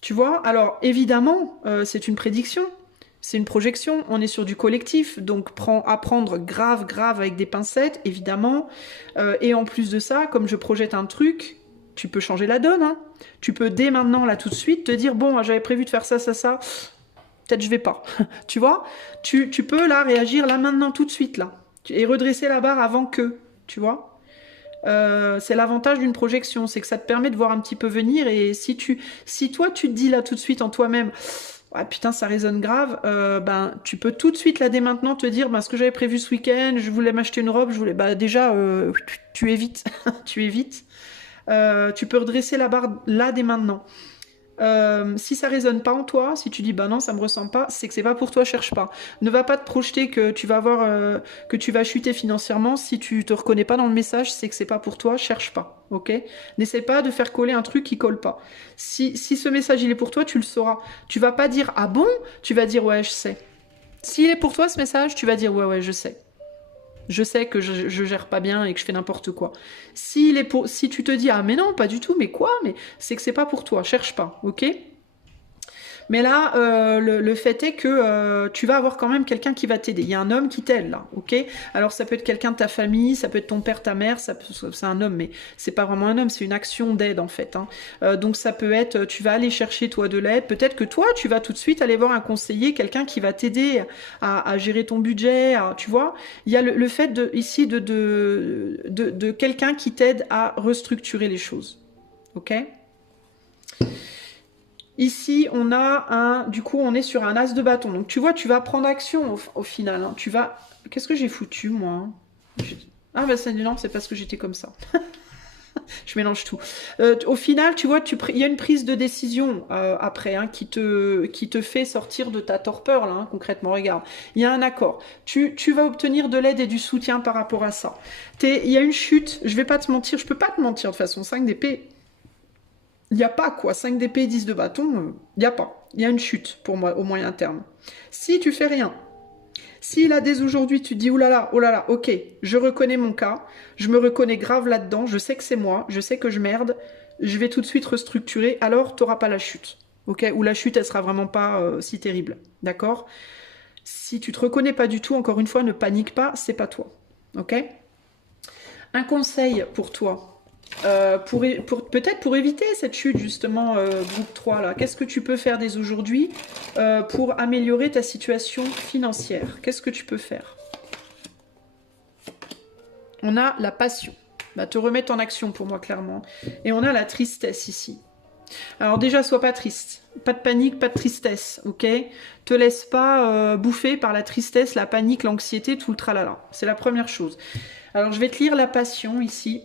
tu vois, alors évidemment, c'est une prédiction. C'est une projection, on est sur du collectif, donc à prendre grave, grave avec des pincettes, évidemment. Et en plus de ça, comme je projette un truc, tu peux changer la donne. Hein. Tu peux dès maintenant, là, tout de suite, te dire, bon, j'avais prévu de faire ça, ça, ça, peut-être je vais pas. Tu vois, tu peux, là, réagir, là, maintenant, tout de suite, là. Et redresser la barre avant que, tu vois. C'est l'avantage d'une projection, c'est que ça te permet de voir un petit peu venir, et si toi, tu te dis, là, tout de suite, en toi-même... Ah, putain, ça résonne grave, ben, tu peux tout de suite, là, dès maintenant, te dire, ben, ce que j'avais prévu ce week-end, je voulais m'acheter une robe, bah, déjà, tu évites, tu évites. Tu peux redresser la barre, là, dès maintenant. Si ça résonne pas en toi, si tu dis bah non ça me ressemble pas, c'est que c'est pas pour toi, cherche pas. Ne va pas te projeter que tu vas avoir que tu vas chuter financièrement si tu te reconnais pas dans le message, c'est que c'est pas pour toi, cherche pas, ok? N'essaie pas de faire coller un truc qui colle pas. Si ce message il est pour toi, tu le sauras. Tu vas pas dire ah bon, tu vas dire ouais je sais. S'il est pour toi ce message, tu vas dire ouais je sais. Je sais que je gère pas bien et que je fais n'importe quoi. Si tu te dis ah mais non pas du tout mais quoi, mais c'est que c'est pas pour toi, cherche pas, ok? Mais là, le fait est que tu vas avoir quand même quelqu'un qui va t'aider. Il y a un homme qui t'aide là, ok? Alors ça peut être quelqu'un de ta famille, ça peut être ton père, ta mère, c'est un homme, mais c'est pas vraiment un homme, c'est une action d'aide en fait. Hein. Donc ça peut être, tu vas aller chercher toi de l'aide. Peut-être que toi, tu vas tout de suite aller voir un conseiller, quelqu'un qui va t'aider à gérer ton budget. Tu vois, il y a le fait ici de quelqu'un qui t'aide à restructurer les choses, ok? Ici, on a du coup, on est sur un as de bâton. Donc, tu vois, tu vas prendre action au final. Hein. Qu'est-ce que j'ai foutu, moi? Ah, bah, non, c'est parce que j'étais comme ça. Je mélange tout. Au final, tu vois, il y a une prise de décision après hein, qui te fait sortir de ta torpeur, là, hein, concrètement. Regarde, il y a un accord. Tu vas obtenir de l'aide et du soutien par rapport à ça. Il y a une chute. Je vais pas te mentir, je peux pas te mentir de toute façon. 5 d'épée. Il n'y a pas quoi, 5 d'épée, 10 de bâton, il n'y a pas. Il y a une chute pour moi au moyen terme. Si tu fais rien, si là dès aujourd'hui tu te dis oh là là, ok, je reconnais mon cas, je me reconnais grave là-dedans, je sais que c'est moi, je sais que je merde, je vais tout de suite restructurer, alors tu n'auras pas la chute. Ok, ou la chute elle sera vraiment pas si terrible. D'accord? Si tu te reconnais pas du tout, encore une fois, ne panique pas, c'est pas toi. Ok? Un conseil pour toi. Peut-être pour éviter cette chute justement groupe 3 là, qu'est-ce que tu peux faire dès aujourd'hui pour améliorer ta situation financière? Qu'est-ce que tu peux faire? On a la passion. Bah, te remettre en action pour moi, clairement. Et on a la tristesse ici. Alors déjà, sois pas triste. Pas de panique, pas de tristesse, ok? Te laisse pas bouffer par la tristesse, la panique, l'anxiété, tout le tralala. C'est la première chose. Alors, je vais te lire la passion ici.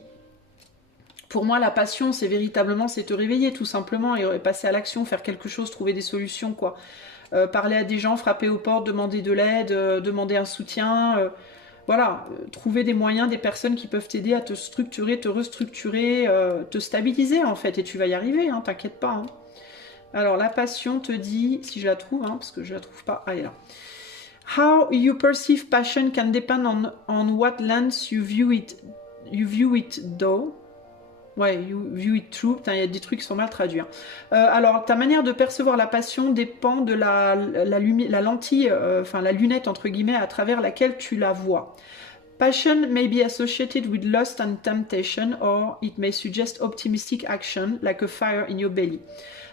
Pour moi, la passion, c'est véritablement, c'est te réveiller tout simplement et passer à l'action, faire quelque chose, trouver des solutions, quoi. Parler à des gens, frapper aux portes, demander de l'aide, demander un soutien... Voilà, trouver des moyens, des personnes qui peuvent t'aider à te structurer, te restructurer, te stabiliser en fait, et tu vas y arriver, hein, t'inquiète pas. Hein. Alors la passion te dit, si je la trouve, hein, parce que je la trouve pas, elle est là. How you perceive passion can depend on what lens you view it though. Ouais, you view it true. Putain, il y a des trucs qui sont mal traduits. Hein. Alors, ta manière de percevoir la passion dépend de la lentille, enfin la lunette entre guillemets, à travers laquelle tu la vois. Passion may be associated with lust and temptation, or it may suggest optimistic action, like a fire in your belly.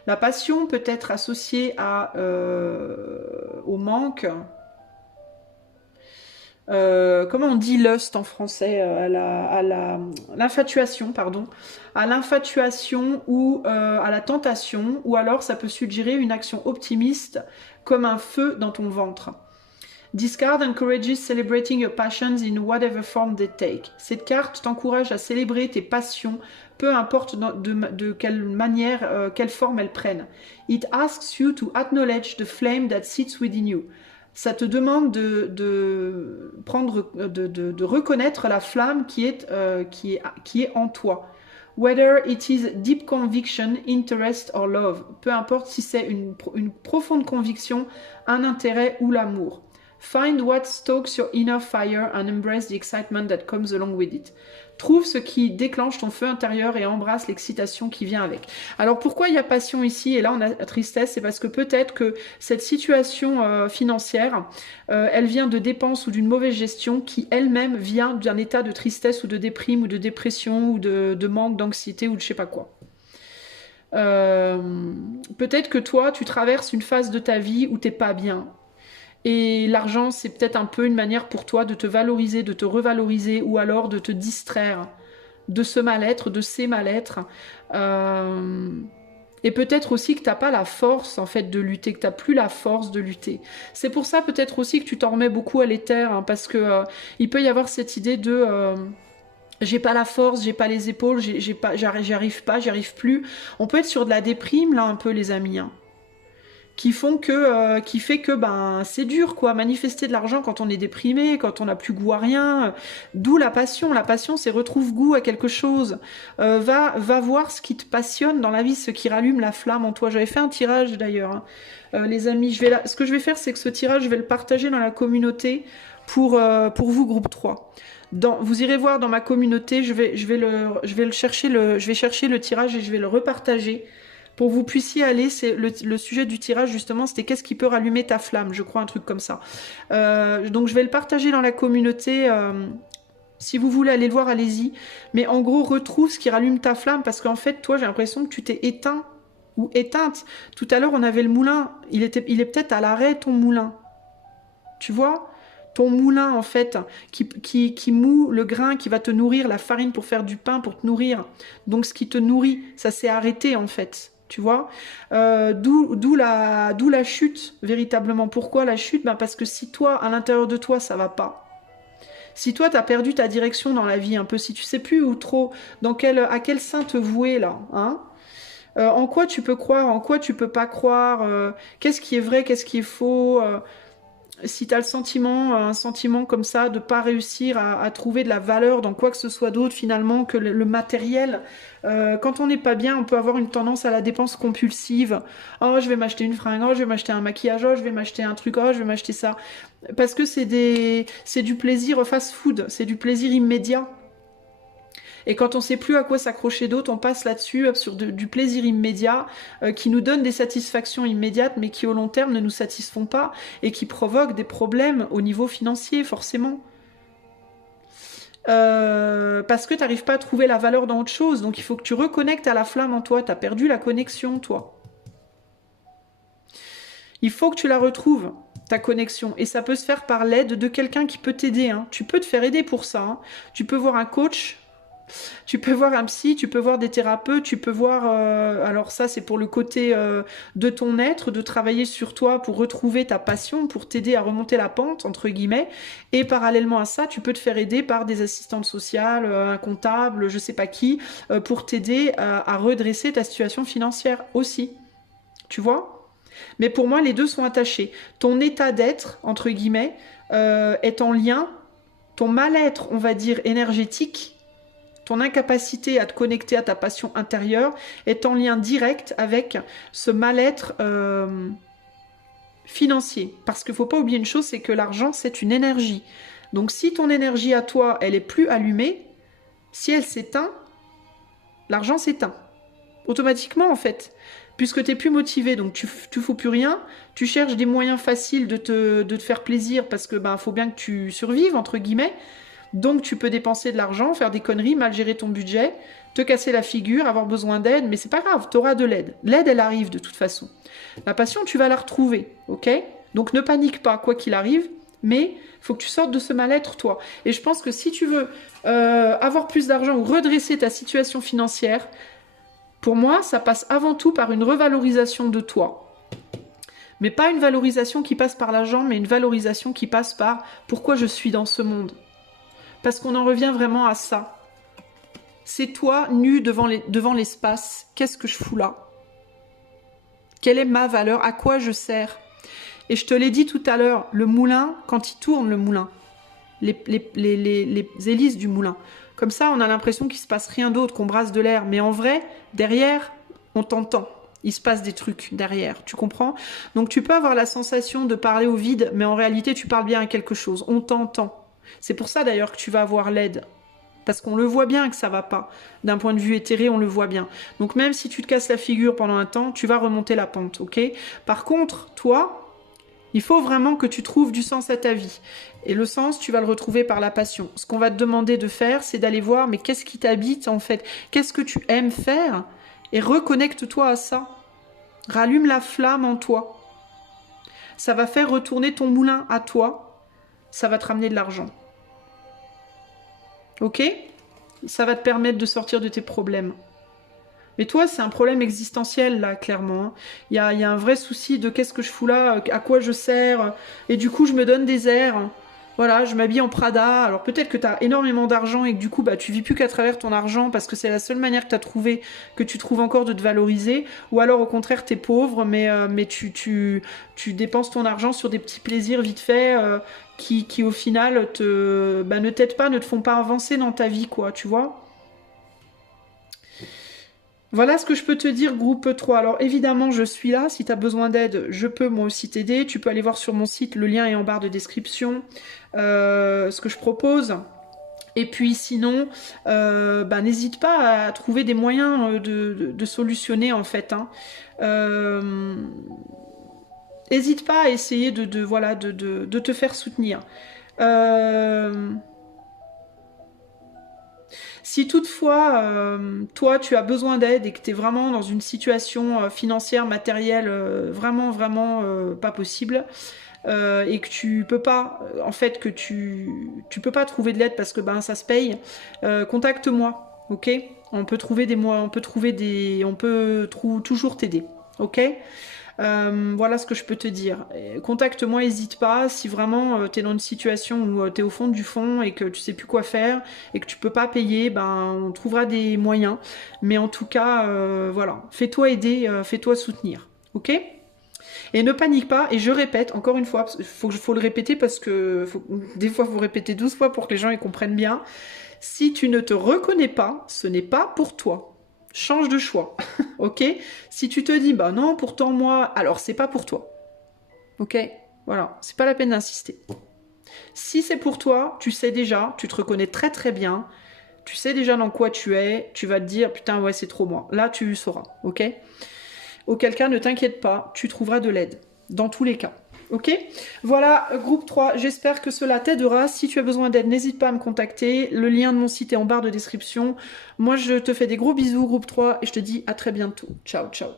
La passion peut être associée au manque. Comment on dit lust en français, à l'infatuation, pardon, à l'infatuation ou à la tentation, ou alors ça peut suggérer une action optimiste comme un feu dans ton ventre. This card encourages celebrating your passions in whatever form they take. Cette carte t'encourage à célébrer tes passions, peu importe de quelle manière, quelle forme elles prennent. It asks you to acknowledge the flame that sits within you. Ça te demande de reconnaître la flamme qui est en toi. Whether it is deep conviction, interest or love. Peu importe si c'est une profonde conviction, un intérêt ou l'amour. Find what stokes your inner fire and embrace the excitement that comes along with it. Trouve ce qui déclenche ton feu intérieur et embrasse l'excitation qui vient avec. Alors pourquoi il y a passion ici et là on a tristesse? C'est parce que peut-être que cette situation financière, elle vient de dépenses ou d'une mauvaise gestion qui elle-même vient d'un état de tristesse ou de déprime ou de dépression ou de manque d'anxiété ou de je sais pas quoi. Peut-être que toi tu traverses une phase de ta vie où t'es pas bien. Et l'argent, c'est peut-être un peu une manière pour toi de te valoriser, de te revaloriser, ou alors de te distraire de ce mal-être, de ces mal-être. Et peut-être aussi que tu n'as pas la force, en fait, de lutter, que tu n'as plus la force de lutter. C'est pour ça, peut-être aussi, que tu t'en remets beaucoup à l'éther, hein, parce que il peut y avoir cette idée de... j'ai pas la force, j'ai pas les épaules, j'y arrive plus. On peut être sur de la déprime, là, un peu, les amis, hein. Qui fait que ben c'est dur quoi, manifester de l'argent quand on est déprimé, quand on n'a plus goût à rien, d'où la passion. La passion, c'est retrouve goût à quelque chose. Va voir ce qui te passionne dans la vie, ce qui rallume la flamme en toi. J'avais fait un tirage d'ailleurs, hein. Les amis, ce que je vais faire, c'est que ce tirage, je vais le partager dans la communauté pour vous, groupe 3. Vous irez voir dans ma communauté, je vais chercher le tirage et je vais le repartager. Pour que vous puissiez aller, c'est le sujet du tirage justement, c'était qu'est-ce qui peut rallumer ta flamme, je crois, un truc comme ça. Donc je vais le partager dans la communauté, si vous voulez aller le voir, allez-y. Mais en gros, retrouve ce qui rallume ta flamme, parce qu'en fait, toi, j'ai l'impression que tu t'es éteint ou éteinte. Tout à l'heure, on avait le moulin, il est peut-être à l'arrêt, ton moulin. Tu vois ? Ton moulin, en fait, qui moue le grain, qui va te nourrir, la farine pour faire du pain, pour te nourrir. Donc, ce qui te nourrit, ça s'est arrêté, en fait. Tu vois, d'où la chute, véritablement. Pourquoi la chute? Ben parce que si toi, à l'intérieur de toi, ça va pas, si toi, tu as perdu ta direction dans la vie un peu, si tu sais plus où trop, à quel sein te vouer, là, hein, en quoi tu peux croire, en quoi tu peux pas croire, qu'est-ce qui est vrai, qu'est-ce qui est faux, si tu as un sentiment comme ça de pas réussir à trouver de la valeur dans quoi que ce soit d'autre finalement que le matériel, quand on n'est pas bien, on peut avoir une tendance à la dépense compulsive. Oh, je vais m'acheter une fringue, oh, je vais m'acheter un maquillage, oh, je vais m'acheter un truc, oh, je vais m'acheter ça. Parce que c'est du plaisir fast-food, c'est du plaisir immédiat. Et quand on ne sait plus à quoi s'accrocher d'autre, on passe là-dessus sur du plaisir immédiat qui nous donne des satisfactions immédiates, mais qui au long terme ne nous satisfont pas et qui provoquent des problèmes au niveau financier, forcément. Parce que tu n'arrives pas à trouver la valeur dans autre chose. Donc il faut que tu reconnectes à la flamme en toi. Tu as perdu la connexion, toi. Il faut que tu la retrouves. ta connexion. Et ça peut se faire par l'aide de quelqu'un qui peut t'aider. Hein. Tu peux te faire aider pour ça. Hein. Tu peux voir un coach, tu peux voir un psy, tu peux voir des thérapeutes, tu peux voir... alors ça, c'est pour le côté de ton être, de travailler sur toi pour retrouver ta passion, pour t'aider à remonter la pente, entre guillemets. Et parallèlement à ça, tu peux te faire aider par des assistantes sociales, un comptable, je sais pas qui, pour t'aider à redresser ta situation financière aussi. Tu vois ? Mais pour moi, les deux sont attachés. Ton état d'être, entre guillemets, est en lien, ton mal-être, on va dire, énergétique, ton incapacité à te connecter à ta passion intérieure est en lien direct avec ce mal-être financier. Parce qu'il ne faut pas oublier une chose, c'est que l'argent, c'est une énergie. Donc si ton énergie à toi, elle est plus allumée, si elle s'éteint, l'argent s'éteint. Automatiquement, en fait. Puisque tu n'es plus motivé, donc tu ne fous plus rien, tu cherches des moyens faciles de te faire plaisir parce que faut bien que tu survives, entre guillemets. Donc tu peux dépenser de l'argent, faire des conneries, mal gérer ton budget, te casser la figure, avoir besoin d'aide, mais c'est pas grave, tu auras de l'aide. L'aide, elle arrive de toute façon. La passion, tu vas la retrouver, ok? Donc ne panique pas, quoi qu'il arrive, mais il faut que tu sortes de ce mal-être, toi. Et je pense que si tu veux avoir plus d'argent ou redresser ta situation financière, pour moi, ça passe avant tout par une revalorisation de toi. Mais pas une valorisation qui passe par l'argent, mais une valorisation qui passe par pourquoi je suis dans ce monde. Parce qu'on en revient vraiment à ça. C'est toi, nu devant l'espace. Qu'est-ce que je fous là? Quelle est ma valeur? À quoi je sers? Et je te l'ai dit tout à l'heure, le moulin, quand il tourne, le moulin, les hélices du moulin, comme ça, on a l'impression qu'il ne se passe rien d'autre, qu'on brasse de l'air. Mais en vrai, derrière, on t'entend. Il se passe des trucs derrière, tu comprends? Donc tu peux avoir la sensation de parler au vide, mais en réalité, tu parles bien à quelque chose. On t'entend. C'est pour ça d'ailleurs que tu vas avoir l'aide. Parce qu'on le voit bien que ça va pas. D'un point de vue éthéré, on le voit bien. Donc même si tu te casses la figure pendant un temps, tu vas remonter la pente, ok? Par contre, toi, il faut vraiment que tu trouves du sens à ta vie. Et le sens, tu vas le retrouver par la passion. Ce qu'on va te demander de faire, c'est d'aller voir, mais qu'est-ce qui t'habite en fait? Qu'est-ce que tu aimes faire? Et reconnecte-toi à ça. Rallume la flamme en toi. Ça va faire retourner ton moulin à toi. Ça va te ramener de l'argent. Ok? Ça va te permettre de sortir de tes problèmes. Mais toi, c'est un problème existentiel, là, clairement. Hein. Il y a un vrai souci de qu'est-ce que je fous là, à quoi je sers, et du coup, je me donne des airs. Voilà, je m'habille en Prada. Alors peut-être que tu as énormément d'argent et que du coup, tu vis plus qu'à travers ton argent parce que c'est la seule manière que tu as trouvé, que tu trouves encore de te valoriser. Ou alors au contraire, tu es pauvre, mais tu dépenses ton argent sur des petits plaisirs vite faits qui au final ne t'aident pas, ne te font pas avancer dans ta vie, quoi, tu vois. Voilà ce que je peux te dire, groupe 3. Alors évidemment, je suis là. Si tu as besoin d'aide, je peux moi aussi t'aider. Tu peux aller voir sur mon site, le lien est en barre de description, ce que je propose. Et puis sinon, n'hésite pas à trouver des moyens de solutionner en fait. Hein. N'hésite pas à essayer de te faire soutenir. Si toutefois, toi, tu as besoin d'aide et que tu es vraiment dans une situation financière, matérielle, vraiment pas possible, et que tu peux pas, en fait, que tu peux pas trouver de l'aide parce que ça se paye, contacte-moi, ok? On peut trouver des moyens, on peut toujours t'aider, ok? Voilà ce que je peux te dire. Contacte-moi, n'hésite pas. Si vraiment tu es dans une situation où tu es au fond du fond et que tu sais plus quoi faire et que tu peux pas payer, on trouvera des moyens. Mais en tout cas, voilà, fais-toi aider, fais-toi soutenir. Ok ? Et ne panique pas, et je répète, encore une fois, il faut le répéter parce que des fois, il faut répéter 12 fois pour que les gens y comprennent bien. Si tu ne te reconnais pas, ce n'est pas pour toi. Change de choix, ok? Si tu te dis, non, pourtant moi, alors c'est pas pour toi, ok? Voilà, c'est pas la peine d'insister. Si c'est pour toi, tu sais déjà, tu te reconnais très très bien, tu sais déjà dans quoi tu es, tu vas te dire, putain, ouais, c'est trop moi. Là, tu sauras, ok? Auquel cas, ne t'inquiète pas, tu trouveras de l'aide, dans tous les cas. Ok, voilà, groupe 3, j'espère que cela t'aidera. Si tu as besoin d'aide, n'hésite pas à me contacter. Le lien de mon site est en barre de description. Moi, je te fais des gros bisous, groupe 3, et je te dis à très bientôt. Ciao, ciao.